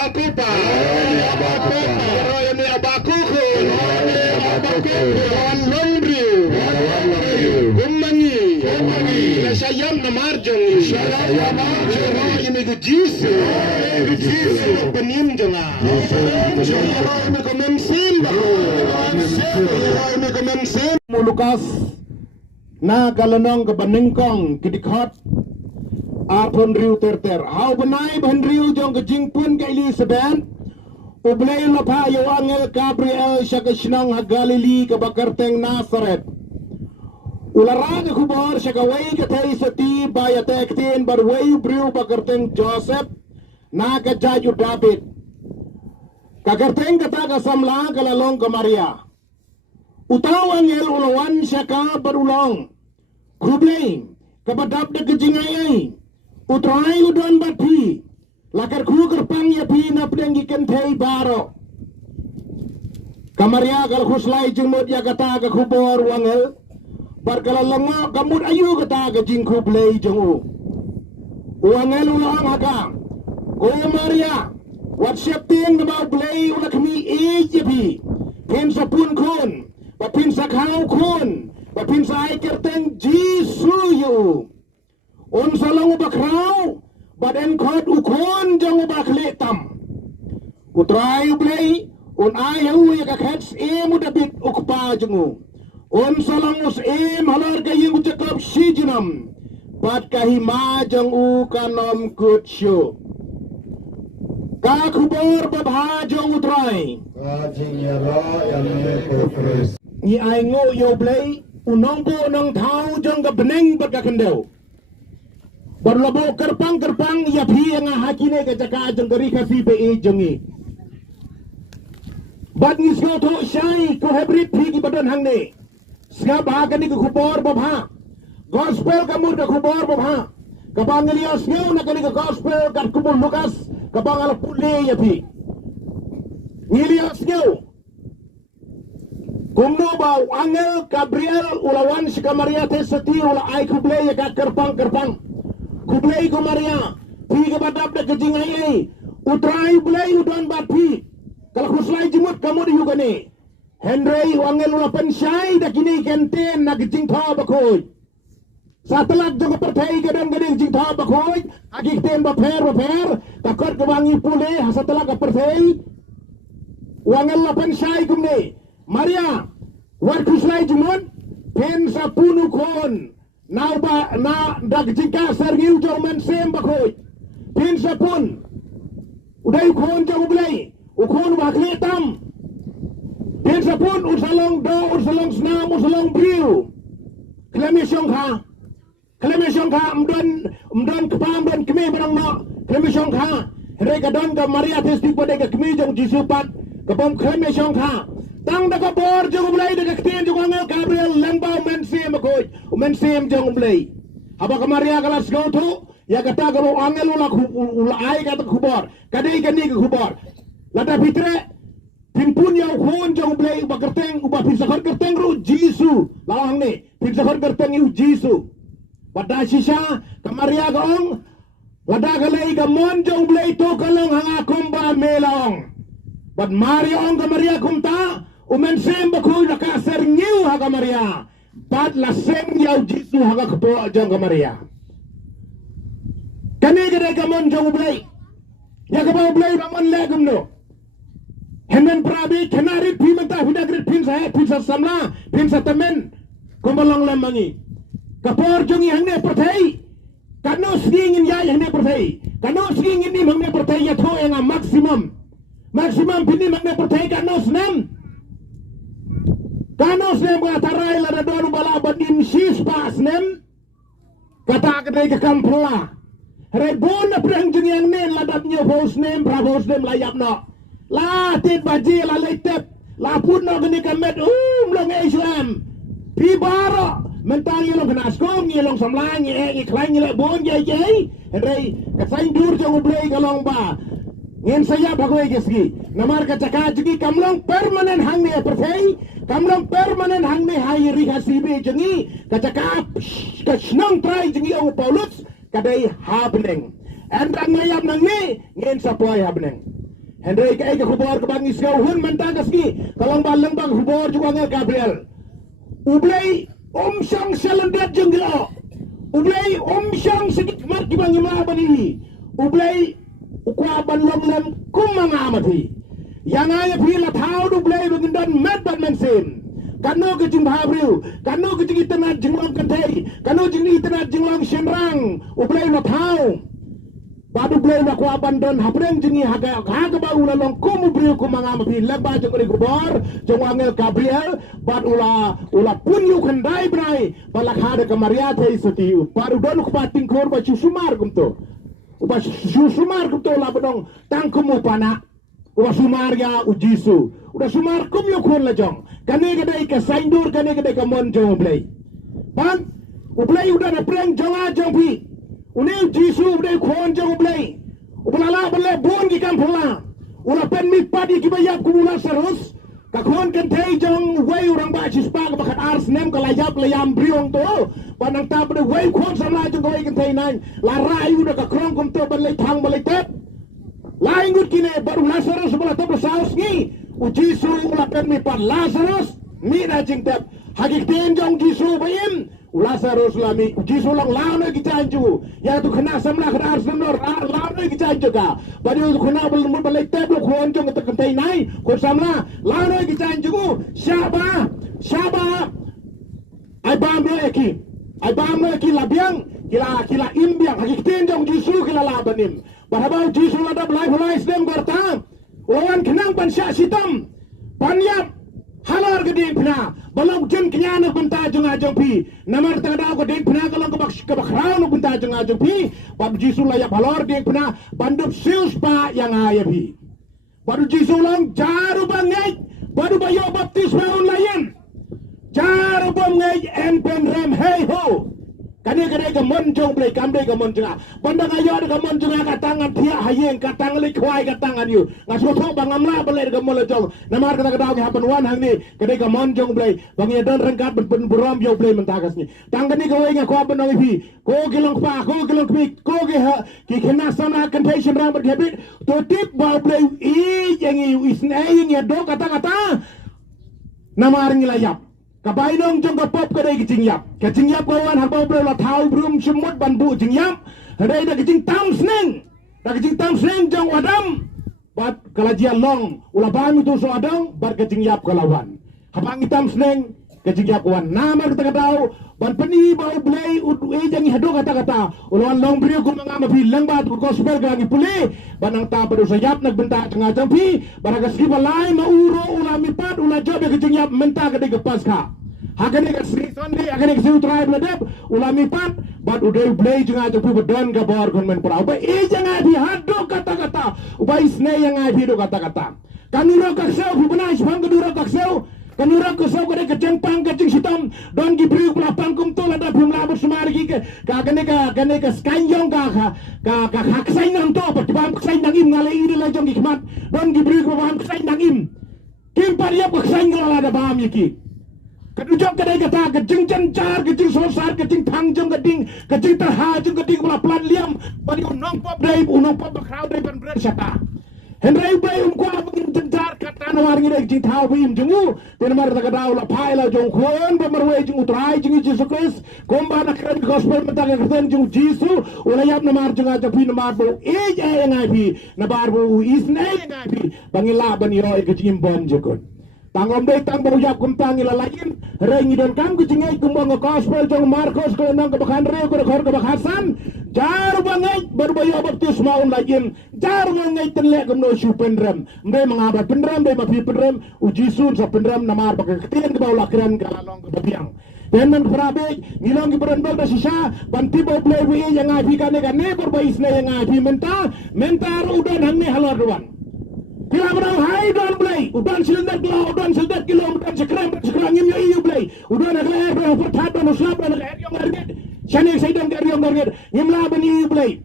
abakupa. Royani abakukun. Lawan longriu. Kumangi. Nasayam na marjong. Royani ko jisu. Penim jonga. Royani ko memsim. Royani ko memsim. Mulukas na kalanong kabaningkong kidikot apon riu terter hau benai ban riu jong kejing pun ke Elizabeth ublay lapa yo angel Gabriel syakashnang ha Galili ke bakarteng Nazaret ulara ke kubor syakawai ke tei seti baya tektin barway briu bakarteng Joseph na ke jaju David kakarteng kata ke samla ke lalong ke Maria utaw angel ulawan syaka berulong kublay kabadap de kejingayay utrai udon bati lakar ku kerpang ya pi na pedang ikan tei baro kamaria kal khuslai jengmut ya kata ke kubor wangel barkala lengo kamut ayu kata ke jing kublay jengu wangel ulang haka ko maria whatsapp ting na mau blay ulah kami ejepi pin sapun kun bapin sakau kun bapin sai kerteng jisu yu on salong bakrau baden khot ukon jang bakletam utrai blay on ayu ya ka khats e mudabit ukpa jengu on salong us e halar ka yung cakap sijnam bat kahima jang u kanom kutsyo ka kubor babha jang utrai Kajing ya ra yang berkris. ni ai ngo yo blay unong po nong thau jang ka beneng bat ka kendau berlobo kerpang ya phi nga hakine ke jaka jeng dari kasi pe e jengi bat ni sko tho shai ko hybrid phi ki badon hangne ska ba ka ni ko khubor babha gospel ka mur ka khubor babha ka bangelios ngeu na ka ni ko gospel ka kubul lukas ka bangal pule ya phi ngelios ngeu kumno ba angel Gabriel ulawan si Maria te seti ula ai kuble ya ka kerpang kublay ko Maria pi ka badap na kajingay utray blay udon bat pi kalkuslay jimut kamu di yugani Henry wangel ula pensyay da kini kenten na kajing tha bakoy sa talag jong pertay ka dan gading jing tha bakoy agik ten ba per takot ka wangi pule sa talag ka pertay wangel ula pensyay kumni Maria wat kuslay jimut pen sa punu kon na dagjika sergiu jong men sem bakoy pin sapun uday ukon jong ublay ukon wakletam pin sapun usalong do usalong snam usalong briu klemisyong ka mdon kpam don kemi barang no klemisyong ka rega don ka Maria testi pada ka kemi jong jisupat kapom klemisyong ka tang daga bor jong ublay daga ktin jong angel Gabriel lembau men sem bakoy men sem jong ublay haba ka Maria kalas gautu ya kata ka angel ula ai kata kubor kadai kani ka kubor lada fitre pinpun ya ukon jong ublay uba kerteng uba pinsakor kerteng ru jisu lawang ni pinsakor kerteng yu jisu pada sisa ka Maria ka ong lada kalay ka mon jong ublay to kalong hanga kumba melong but Maria ong ka Maria kumta umen sem bakoy nakaser ngiu ha ka Maria bat la sem yaw jisu ha ka kepo jong ka Maria kani gede ka mon jong ublay ya ka ba ublay ba mon legum no hemen prabi kenari pimenta hidagrit pinsa samla pinsa temen kumbalong lemangi kapor jongi hangne pertai kano singin ya hangne pertai kano singin ni hangne pertai ya tho enga maximum pini hangne pertai kano snem ka tarai la da doru bala badin sis pas nem kata kedai ke kampla rebon prang jongi hangne la dat nyo bos nem bravos nem layap no la tit baji la letep la pun no gani kamet long Islam pi baro mentang yelong kenaskong yelong samlang ye iklang yele bon ye rei kasain dur jong ublay kalong ba ngin saya bagoy geski namar ka caka jugi kamlong permanen hang ne perthei kamlong permanen hang ne hai ri hasibe jengi ka caka ka snong trai jengi ong Paulus kadai habneng andang ngayap nang ni ngin sapoy habneng Henry ke kubor ke bangis kau hun mentang kaski kalang balang bang kubor juga ngel Gabriel ublay omsyang selendat jenggelo ublay omsyang sedikit mat di bang imla bani ublay ukwa ban lom lom kumangamati yang ayah bila tahu ublay bengendan mat ban mensin kanu ke jing Habril kanu ke jing itanat jinglong kentai kanu jing itanat jinglong shenrang ublay no tahu Badu blay na ko abandon hapreng jingi haga ba ula long kumu brio ko mga mapi lagba jeng uri kubor jeng angel Gabriel bad ula punyu kendai brai balak hada ke Maria te isuti baru don ko pating kor ba sumar kumto uba sumar kumto la bedong tangkumu pana uba sumar ya ujisu udah sumar kum yo kon la jong kane gadai ke saindur kane gadai ke mon jong blay pan ublay udah na preng jonga jong pi Unil jisu udah kuan jauh belai, ubala belai bon di kampung lah, ulah pen mi padi kibayap kumula serus, kakuan kentai jang way orang bajis pag bakat ars nem kalayap layam briong to, panang tap udah way kuan sama jang way kentai nain, larai udah kakrong kum to belai thang belai tep, lain gut kini baru Lazarus ulah to bersaus ni, ujisu ulah pen mi pad Lazarus, mi na jing tep, hakik ten jang jisu bayim. Lazarus lami jisu lang lana gijanju ya tu kena samla kena arsenor lana gijanju ka badi tu kena belum balai teblo kuanjong kita kentai nai ko samla lana gijanju syaba ai bam eki labiang kila imbiang hakitin jong jisu kila labanim barabau jisu lada belai sdem gorta lawan kenang pan syak sitam panyap halar gedeng pina balong jen kenyana benta jeng ajeng pi namar tadau gedeng pina kalong kebak rau benta jeng ajeng pi bab jisu layak halar gedeng pina bandup sius pa yang ayah pi baru jisu lang jaru bangai baru bayo baptis maun layan jaru bangai en penrem hey ho kani kadai ke monjong blai kamdai ke monjong bandang ayo ada ke monjong katangan pia hayeng katangan li kwai katangan yu ngaso thok bangamla blai ke molojong namar kata kadau ke hapan wan hang ni kadai ke monjong blai bang ya don rengkat ben buram yo blai mentagas ni tangani ke wenga ko banong pi ko kilong pa ko kilong pi ko ki kena sana contention ram berbit to tip ba blai i yang isnai ya do kata namar ngilayap kabainong jong kapop kadai kecing yap kawan habau bela tahu belum semut banbu jingyap hadai dah kecing tam sneng jong wadam bat kalajian long ulah bami tu so adang bat kecing yap kalawan habang hitam sneng kecing yap kawan nama kita tahu ban peni bau belai jangi hado kata ulawan long brio ku mangama bilang bat ku gospel gangi pule banang ta pada sayap nak benta tengah jampi baraga skipa lai mauro ulah mipat ulah job kecing yap menta kadai kepas ka hakane ka Sri Sunday hakane ka Siu tribe ladep ulah mipat bat udai belai tengah jampi bedon ka bor kon men pra ba jangan di hado kata ubai sne yang ai do kata kanuro ka seu pi benai bang kaduro ka seu kanura ko so kare keceng pang keceng sitam don gibri pula pangkum to lada bumla bersumari ki ka kane ka skanyong ka haksain nang to pa bam ksain nang im ngale ide la jong hikmat don gibri ko bam ksain nang im kim paria ko ksain ngala da bam yiki kadujok kadai kata keceng cencar keceng sosar keceng pangjong keceng terhajung keceng pula plan liam bani unong pop bakrau dai ban ber syata Henry bay kwa bangin cencar kata nawar ngi jing thau bim jungu ten mar ta kadau la phai la jong khon ba marwe jing utrai jing Jesus Christ komba na kran gospel mata ka kren jing Jesus ula yap na mar junga japi na mar bo e ngai bi na bar bo is nai ngai bi bangila ban yo e jing bon jekon tangom dei tang bo yap kum tang ila lain rengi don kam ku jingai kum bang gospel jong Marcos ko nang ka bakhan re ko khor ka bakhasan jar bangai berbayo baptis maun lagin jar bangai tenlek gemno su pendram mbe mangaba pendram be mapi pendram uji sun sa pendram namar pakai ketien ke bawah kran kalalong ke babiang tenan prabe ngilong gibran bal da sisa banti bo play wi yang api kane berbais na yang api menta udan hangne halorwan Kila berang hai udan play udan sildat kilo udan sekrang im yo play udan nak leher berang pertat dan uslap dan leher yang harget Shani Saidam Garyong Garget, Yimla Bani Blay.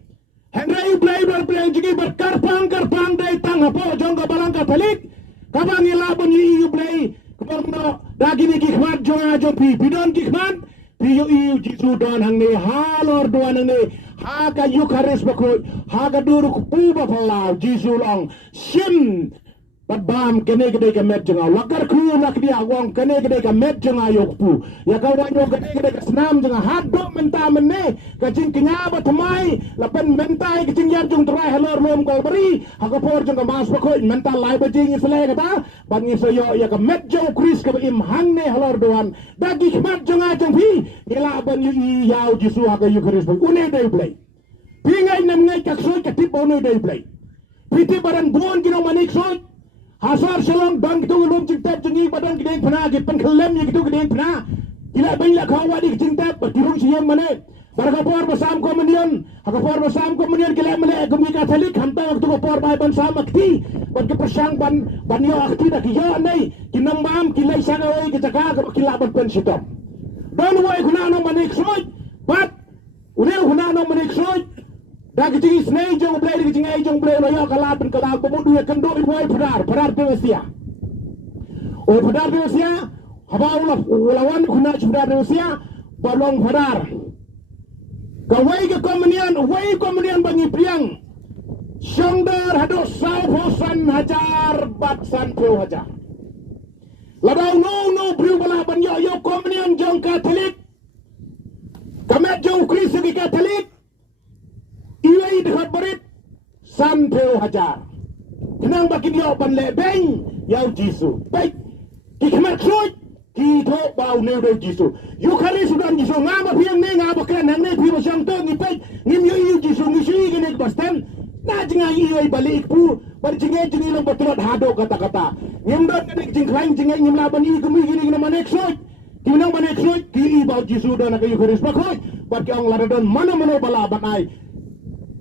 Henry Blay berplay jigi berkarpang day tang apa jongga balangka telik. Kabang Yila Bani Blay. Kabang dagini kikmat jonga jompi. Pidon kikmat. Piyo jisu don hang ne halor doan hang ne haga Eucharis bakoi haga duru kupuba palau Jisu long sim pat bam kene gede ka met janga lakar ku nak dia wong kene gede ka met janga yokpu ya ka wan yo gede gede ka snam janga hado menta menne ka jing kenya ba thamai la pen mentai ka jing yar jung trai halor lom kol bari haga por janga mas bakoi menta lai ba jing isle ka ta ban ngi so yo ya ka met jong kris ka im hang ne halor doan dagi mat janga jang pi ila ban yu yaw Jisu haga Eucharis ba une day play pingai nam ngai ka so ka tip ono day play piti baran bon kino manik so Hasar selong bang tu lom cingtap jengi badan gede pernah gede pengkelem yang itu gede pernah gila banyak kawan di cingtap bertirung siang mana berkapor bersam komunion hakapor bersam komunion gila mana gemi katolik hamta waktu kapor bai ban sam akti berkepersang ban yo akti dak yo nei kinam bam kilai sangai ke jaga ke kila ban pen sitom dan wai kuna no manik soj bat udah kuna no manik soj dah kecing snei jong blai kecing ai jong blai loyo kalat ben kalat pemudu ya kendo iwai pedar Rusia oh pedar Rusia haba ulawan kuna pedar Rusia balong pedar kawai ke komunian bangi priang Syongdar hado sauhosan hajar batsan pro hajar ladau no bru bala ban yo komunian jong Katolik kamet jong Kristen Katolik Iwai dekat berit Sampeu hajar Kenang baki dia ban lebeng Yau Jisu Baik Kikmat suj Kito bau neudo Jisu Eucharis sudah Jisu Ngama piang ne ngama keren Hang ne piwa syang to Ngipay Ngim yu Jisu Ngisui gini kebastan Nah jengah iwai balik pu Bari jengah jengi lang batulot hado kata-kata Ngim dot kadik jengklang jengah ngim laban gini gini manek suj Kinang manek suj Ki bau Jisu dan aga Eucharis bakoi Baki ang laradon mana-mana bala banai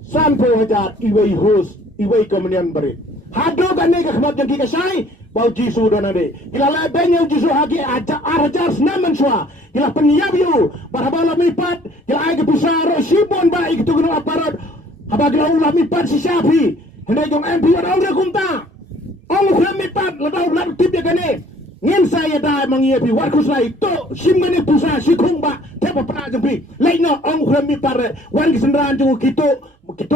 Sampai hajar iwai hos iwai komunian beri hado gane ka khmat jang ki ka sai bau Jisu dan ade kila la benyo Jisu hagi ajar snaman swa kila penyab yu barhabala mipat kila ai ke pusaro sibon ba ik tugno aparat haba kila ulah mipat si sapi hene jong MP ada ure kumta ong kham mipat la dau la tip ya gane ngin saya da mangie pi war kuslai to sim gane pusa si khung ba tepa pra jang pi lai no ong kham mipat wan ki sendran jung kito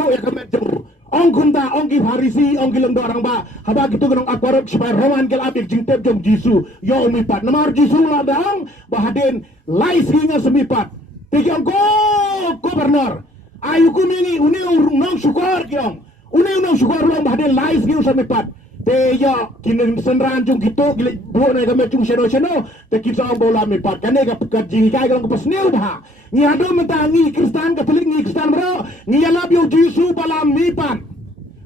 ya kamet jeng ong kunta ong ki farisi ong ki lengdo orang ba haba gitu gunung akwarok supaya roman kel abik jingtep jong Jisu yo mipat namar Jisu la daong bahaden lai singa semipat tiki ong gobernur ayu kumini uni nong syukur kiong uni nong syukur long bahaden lai singa semipat te yo kinin senran jung gitu gile bo na kamet jung seno te kita ong bola mipat kane ka jingi kai kalong pasneu bah ni ado mentangi Kristen Katolik ni Kristen bro ni yalab yo Jisu balam mipan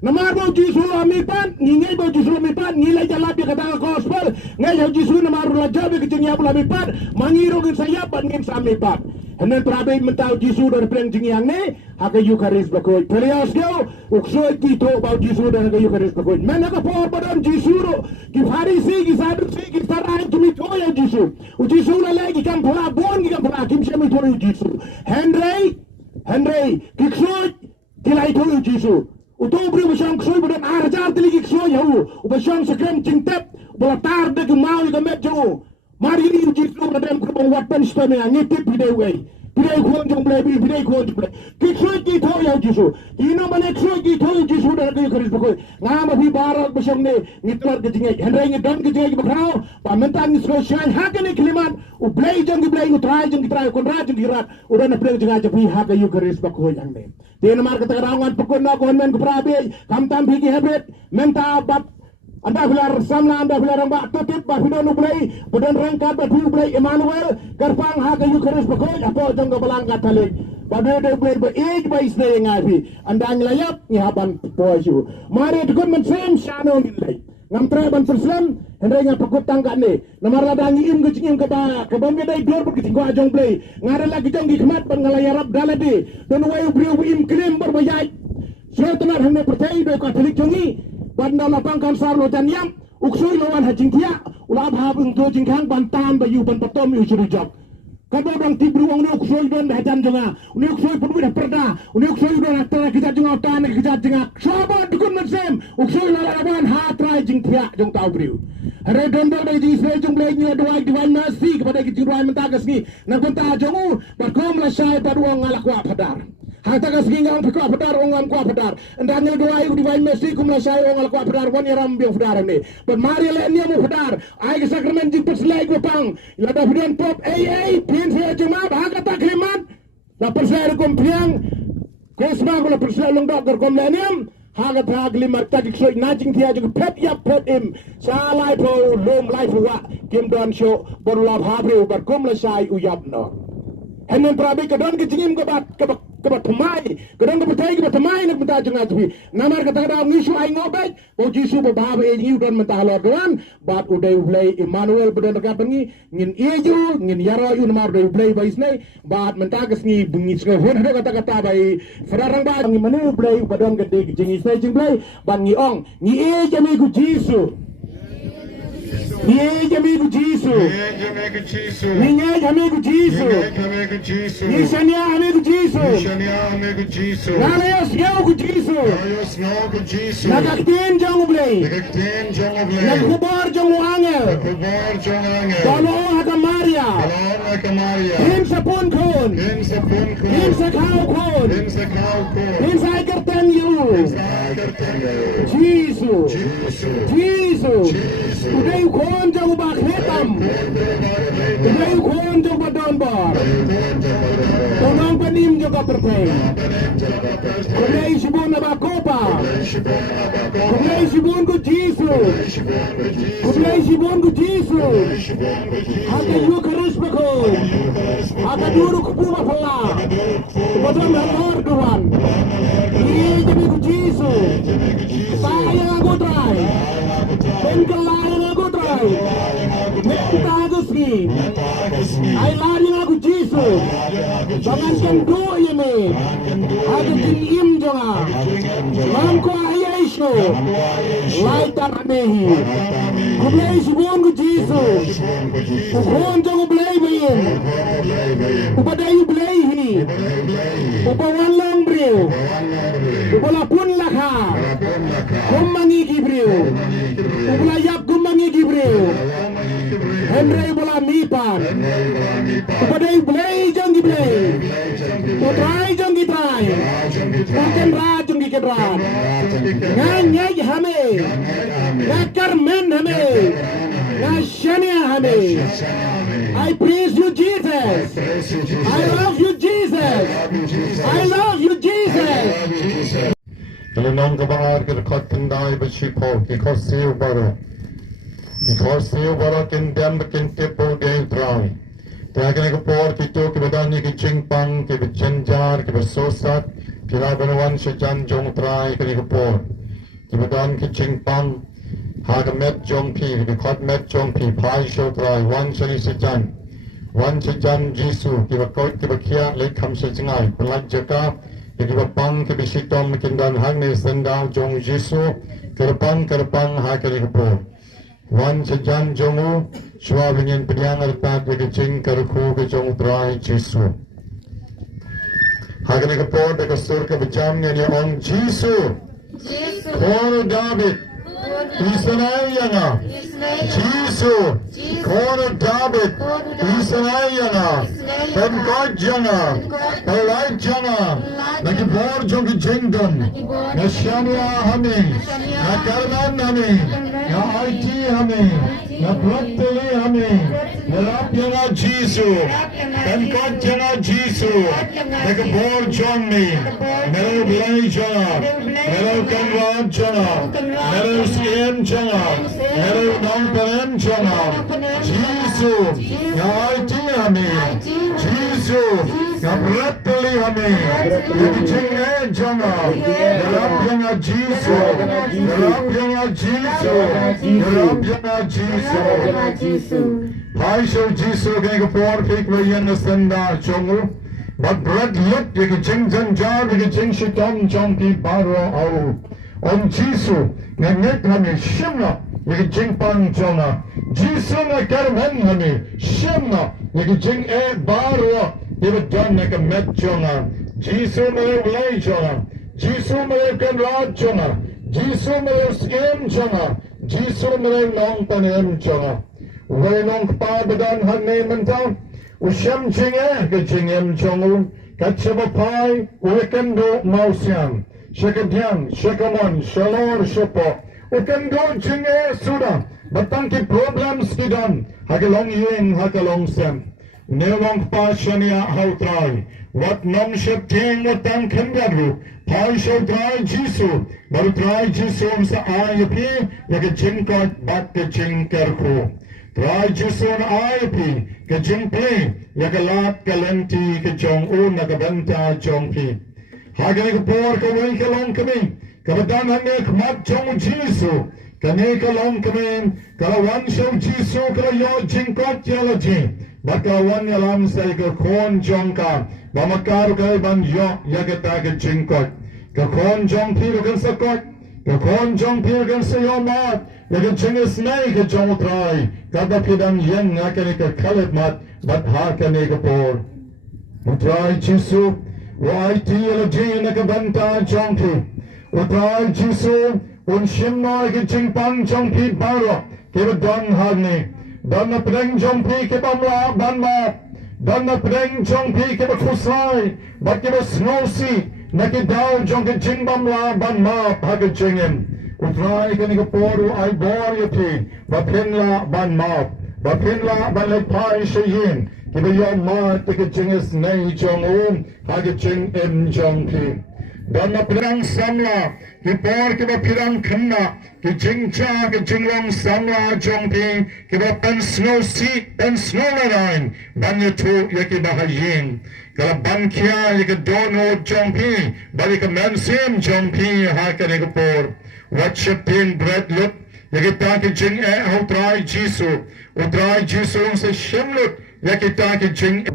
namar bo Jisu la mipan ni ngai bo Jisu la mipan ni la jalab ya kata gospel ngai yo Jisu namar la jabe ke jingi abula mipan mangiro gin saya ban ngin sa mipan henen prabe mentau Jisu dan preng jingi yang ne haga Eucharis bakoi pelios go uksoi kito bo Jisu dan haga Eucharis bakoi mena ka por badan Jisu ro ki farisi ki sadusi ki sarai tumi to yo Jisu u Jisu la lagi kam phala bon ki kam phala kim shemi to yo Jisu Henry kiksoi tilai to yo Jisu uto bri basang ksoi badan arjar tili kiksoi yo u basang sekrem cingtep bola tar de ke mau ka met jo mari ni Jisu badan ko wat pen stone ngitip video wei Pidai kuon jong blai pidai kuon jong blai kiksoi ki to yo Jisu ino mane kiksoi ki to yo Jisu dan haga Eucharis bakoi ngama pi barat basang ne ngitlar ke jingai Henry ngidon ke jingai bakrao pa mentang isko shai haga ne klimat u blai jong blai utrai jong kitrai konra jong kirat udah na blai jong aja pi haga Eucharis bakoi yang ne Tena mar kata karangan pukul na kon men kuprabe kam tam phiki hebet menta bat anda filar samla anda filar ba tutip ba fido nublai bodan rangkat ba nublai Emmanuel karpang haga Eucharis bakoi apo jong ka balang Katolik pada de blai ba age ba isne ngapi anda nglayap ni haban poju mari tukun men sem shano nilai ngam tre ban Islam hendai nga pakut tangka ne namar ladangi im ke cingim ke bom gedai dor ke cingko ajong play ngare lagi jong gi khmat ban ngalayarap dalade don wayu briu im krim berbayai setenar hande percaya do Katolik jongi banda lapang kan sarlo janyam uksui lawan hajing tia ulab hab ung jingkang bantan bayu ban patom yu jurujak Kado orang tibru orang niuk soi don hajan jonga, niuk soi pun dah perda, niuk soi don atara kita jonga tan kita jonga. Sahabat dukun mesem, uksoi lalaban hatrai jing tiak jong tau briu. Hare don don dari jing soi jong blai ni doai diwan masih kepada kita jurai mentagas ni. Nak konta jongu, berkom la syai paduang ngalak wa padar. Hata ka sige ang piko pedar ongan ko pedar. Andangil dua ayu divine mercy kumlasai ongal ko pedar wan yaram biang pedar ni. But mari le ni mo pedar. Ai ke sakramen jing perselai ko pang. Lada pian pop pin se jema bahaka tak klimat. La perselai ko piang. Kosma ko la perselai long dok kom leniam. Hagat hagli marta kiksoy najing tiya jung pet yap pet im sa lai po lom lai po wa kim don show borlab habru bar kum la sai uyap no henin prabi kadon ke jingim ke bat pemai kadon ke batai ke bat pemai nak minta jeng atuhi namar kata kada ngisu ai ngobek bo jisu bo bab e ngiu don minta halor doan bat udai ulai Emmanuel bedon dekat bengi ngin ieju ngin yaro yu namar udai ulai bais nei bat minta ke sngi bungi sngi hon kata bai ferarang ba ngi manu ulai bedon gede jingi sai jing ulai ban ngi ong ngi ieju mi ku jisu Niye amigo disso. Ninguém amigo disso. Nishania amigo disso. Naleos eu disso. Nagaktin jang ublay. Nagkubar jang angel. Dalo hata Maria. Him sa pun kon. Him sa kau kon. Him sa ikerten you. Jesus. Uday kon jang ubak hitam. Uday kon jang badon bar. Tonong panim juga perteng. Uday sibun na bakopa. Uday sibun ko Jesus. Uday sibun ko Jesus. Hati yu keris bako. Hati duru kupuma pala. Badon halor duan. Iya jadi ko Jesus. Saya aku try. Pengkelayan aku try. Minta aku ski. Ay lari aku Jesus. Jangan kendo ini. Aku tingim jangan. Mamko ayah isu. Laitan amehi. Kublay sibon ku Jesus. Ukon jangan blay bayin. Upadayu blay ini. Upawan lang brio. Upalapun lakha. Kumangi gibriu. Upalayap kumangi gibriu. Henry bola mipan. Upadai blay jang giblay. Utrai jang gitrai. Uken raj jang giken raj. Nganyay hame. Ngakarmen hame. Ngashania hame. I praise you Jesus. I love you Jesus. I love you Jesus. Kalau nong kebangar kita kot kendai bersipo, kita siu baru. Kita siu baru kendam bikin tipu game terang. Tiada kena kepor kita kebadan ni kecingpang, kebecenjar, kebesosat, kita benawan sejan jong terai kena kepor. Kebadan kecingpang, harga met jong pi, kekot met jong pi, pai show terai, wan seni sejan. Wan sejan Jisu, kita kot kebakia lekam sejengai, pelat jaka. Kita pang kebisitom kindan hang ni sendang jong Jisu kerpang hakari kepo. Wan sejan jongu shua bingin penyang ertat ke cing kerku ke jong trai Jisu. Hakari kepo de kesur ke bejam ni ong Jisu. Kono David. Israel Jisu. Kono David. Israel Pengkot jana. Pelai jana. Lagi bor jogi jengdon. Na Shania hame. Na Karman hame. Na IT hame. Na Bratteli hame. Na Rapyana Jisu. Pengkot jana Jisu. Lagi bor jongmi. Melo belai jana. Melo kanwan jana. Melo CM jana. Melo nongparen jana. Jisu. Na IT hame. Jisu. Na Bratteli hame. Jengah jangah, dalam jangah Jisu, dalam jangah Jisu, dalam jangah Jisu. Hai show Jisu kena kepor pik bayan senda jongu, but bread lut yang jeng jar yang jeng shitam jompi baru au. Om Jisu ngek kami shimna yang jeng pang jona. Jisu nak karman kami shimna yang jeng baru. Dia dan nak met jona. Jisu melayu belai jona, Jisu melayu kenrad jona, Jisu melayu skem jona, Jisu melayu nong panem jona. Ugai nong kepa badan hanai mentau, usyam jengah ke jengem jongu, Kachabapai, Wekendo Mausian, Shakadian, Shakamon, Shalor Shopo, Wekendo Jinge Suda, Batanki problems Kidan, Hagalong Yin, Hagalong Sem, Nelong Pashania Hautrai, what nom ship ting what tan Kandadu, Pai shall dry Jisu, but dry Jisu sa IAP, like a chinkot, but the chinkerko. Try Jisu na IAP, ka jinkplay, like a lot kalenti, ka jong un, nakabanta jongpi. Hagani ka por ka way ka long kami, kabadan hanek mat jong Jisu, kani ka long kami, kalawan shaw Jisu, kalayo jinkot yalaji. Baka wan yalam sa ka kon jongka, Mamakar kay ban yo yagata ka jingkot. Ka kon jong piro kan sakot. Ka kon jong piro kan sa yo mat. Yaga jingis nay ka jong try. Kada pidang yang nga ka ni ka kalit mat. Bat ha ka ni ka por. Utray Jisu. Wa iti yala jing na ka banta jong pi. Utray Jisu. Un shimma ka jingpang jong pi baro. Kiba don hagni. Don na pedang jong pi kiba mla ban mat. Dan na pedang jong pi ke bakusai, bat ke basnosi, na ke daw jong ke jingbam la ban ma pag jingem. Utrai ke ni ke poru ay bor yati, bapin la ban ma, bapin la ban le pai shayin, ke ba yon ma te ke jingis nay jong pag jing jong pi. Dan na pedang samla, ke por ke ba pedang kena, ke jingcha ke jinglong samla jong pi, ke ba pen snow seat, pen snow line, ban ye tu ye ke bahayin. Kalau ban kia ye ke dono jong pi, bali ke mensim jong pi ha ke ne ke por. Watch a pin bread lut, ye ke ta ke jing utrai Jisu, utrai Jisu se shimlut, ye ke ta ke jing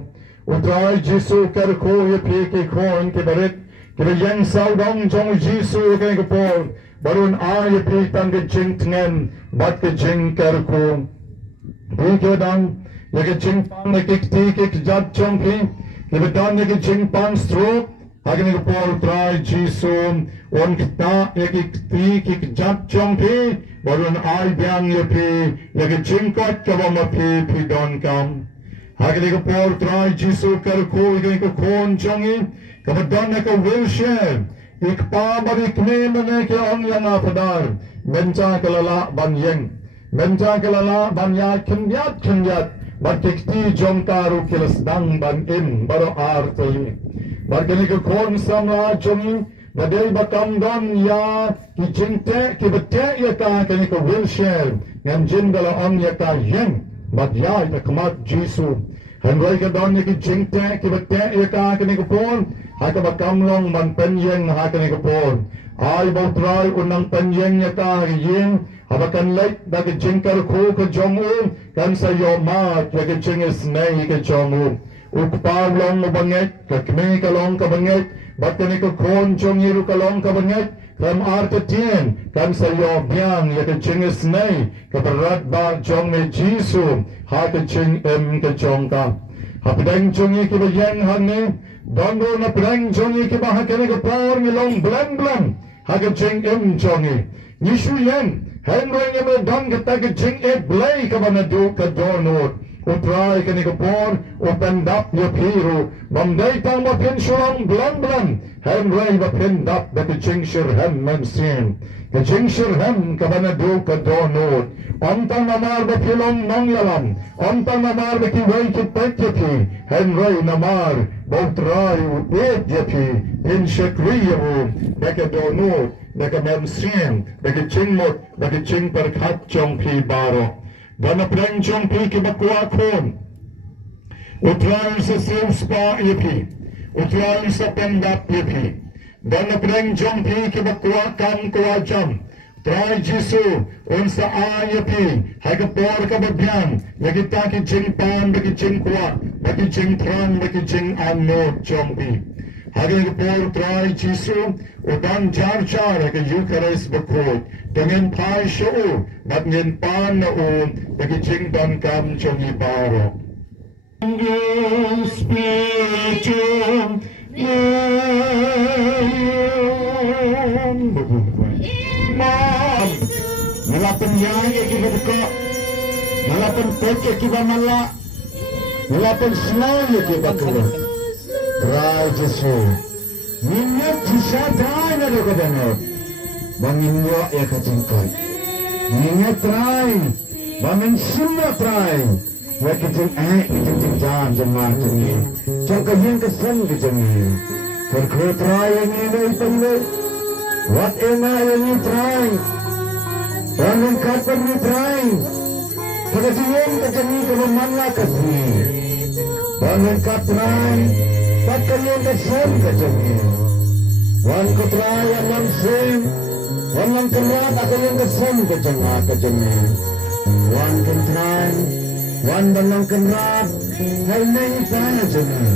utrai Jisu ke ko ye pi ke kon ke barit. Kita yang saudong jong Jisu ke por, barun ay pitang ke jing tengen, bat ke jing kerku. Buke dan, ya ke jing pang ke kikti ke jat jong pi, kita dan ya ke jing pang stroke, hagen ke por try Jisu, on kita ya ke kikti ke jat jong pi, barun ay biang ya pi, ya ke jing kot ke bama pi don kam. Hagen ke por try Jisu kerku, ya ke kon jongi, Kabadan na ka wheelchair, ikpa barikne mana ke on yang apadar, menca kalala banyeng, menca kalala banyat kenyat, batikti jongkaru kilas dang ban in baro artay, barkani ka kon samla jongi, badai bakam don ya ki jinte ki bete ya ka kani ka wheelchair, ngam jin gala on ya ka yeng, bad ya ita kamat Jisu. Henry ka don ya ki jinte ki bete ya ka kani ka pon. Haka bakamlong man penyeng haka ni kapon. Ay bautray unang penyeng niya ka yin. Habakan lait dagi jingkar ko ka jongu. Kan sa yo mat lagi jingis nay ka jongu. Ukpawlong mabangit. Kakmi kalong kabangit. Ba't ni ka kon jongiru kalong kabangit. Kam arta tien. Kan sa yo biyang yaka jingis nay. Kaparat ba jong ni Jisu. Haka jing ka jong ka. Hapidang jongi kibayang hangni. Dondo na pedang jongi ke baha kene ke por ngilong blang haga jing jongi nishu yen henry ngeme don ke ta ke jing blay ke bana do ke donot utrai kene ke por open up ye piru bamdai tang ma pin shulong blang henry ba pin up da ke jing shir hem men sin ke jing shir hem ke bana do ke donot Ontang namar ba kilong nong yalam, ontang namar ba ki way ki pek yapi, henry namar, bautray uet yapi, in shekriyo, baka donut, baka memsien, baka chingmot, baka ching perkat jong pi baro. Dana preng jong pi ki bakwa kon, utray sa spa yapi, utray sa pendap yapi, dana preng jong pi ki bakwa kam kwa jam, Try Jisu, unsa ayapi, haga por ka bagyan, lagi taki jing pan, lagi jing kwa, lagi jing tran, lagi jing anno jompi. Haga por try Jisu, udan jar haga Eucharist bakot, dengan pai show, bat ngin pan na lagi jing dan kam jongi baro. Spiritum, Nalapan yaya kita buka, nalapan peke kita malak, nalapan senang kita keluar. Try Jesu. Minyak bisa try na do kadanot. Banginyo ya kacingkot. Minyak try. Bangin simna try. Ya kacing jam jemar jengi. Jangka yang kesan ke jengi. Terkau try yang ini ipanday. What am I yang ini try? Bangin kapan ni try? Pagkasiyan ka jengi kamamana kasi. Bangin ka try. Pagkaliyan kesan ke jengi. Wan ko try ang lamsim. Wan lang kenrat ako yung kesan ke jengi. Wan can try. Wan lang kenrat. Hay na itana jengi.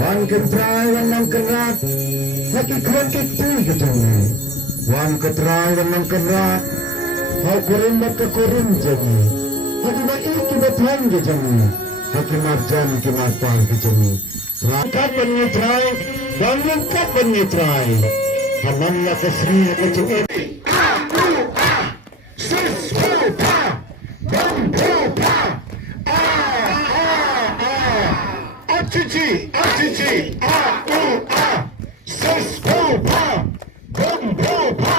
Wan can try. Wan lang kenrat. Hakikran kituy ke jengi. Wan ko try. Wan lang kenrat. How kurin magkakurin jengi. Haki maikibatan ke jengi. Haki marjan kimatan ke jengi. Kapan ni try? Bangun kapan ni try? Hamam na kasri ke jengi. Sis pa. Bam pa. Achichi. Sis pa. Bam pa.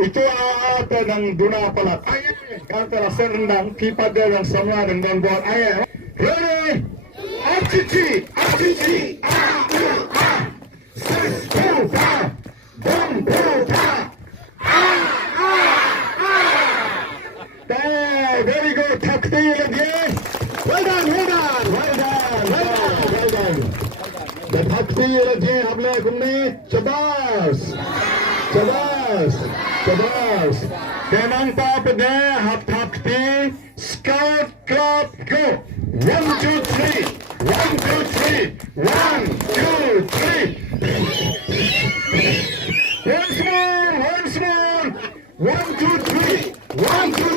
Itu ata ng duna pala. Kata na serendang kipada ng sama ng gonggon. Ready? Achichi. Sespupa. Bompupa. Very good. Taktil again. Well done. The taktil again. Hamle kumne. Chabas. Kenang papade hatakti Scout Club go 1, 2, 3 1, 2, 3 1, 2, 3 Once more 1, 2, 3 1, 2,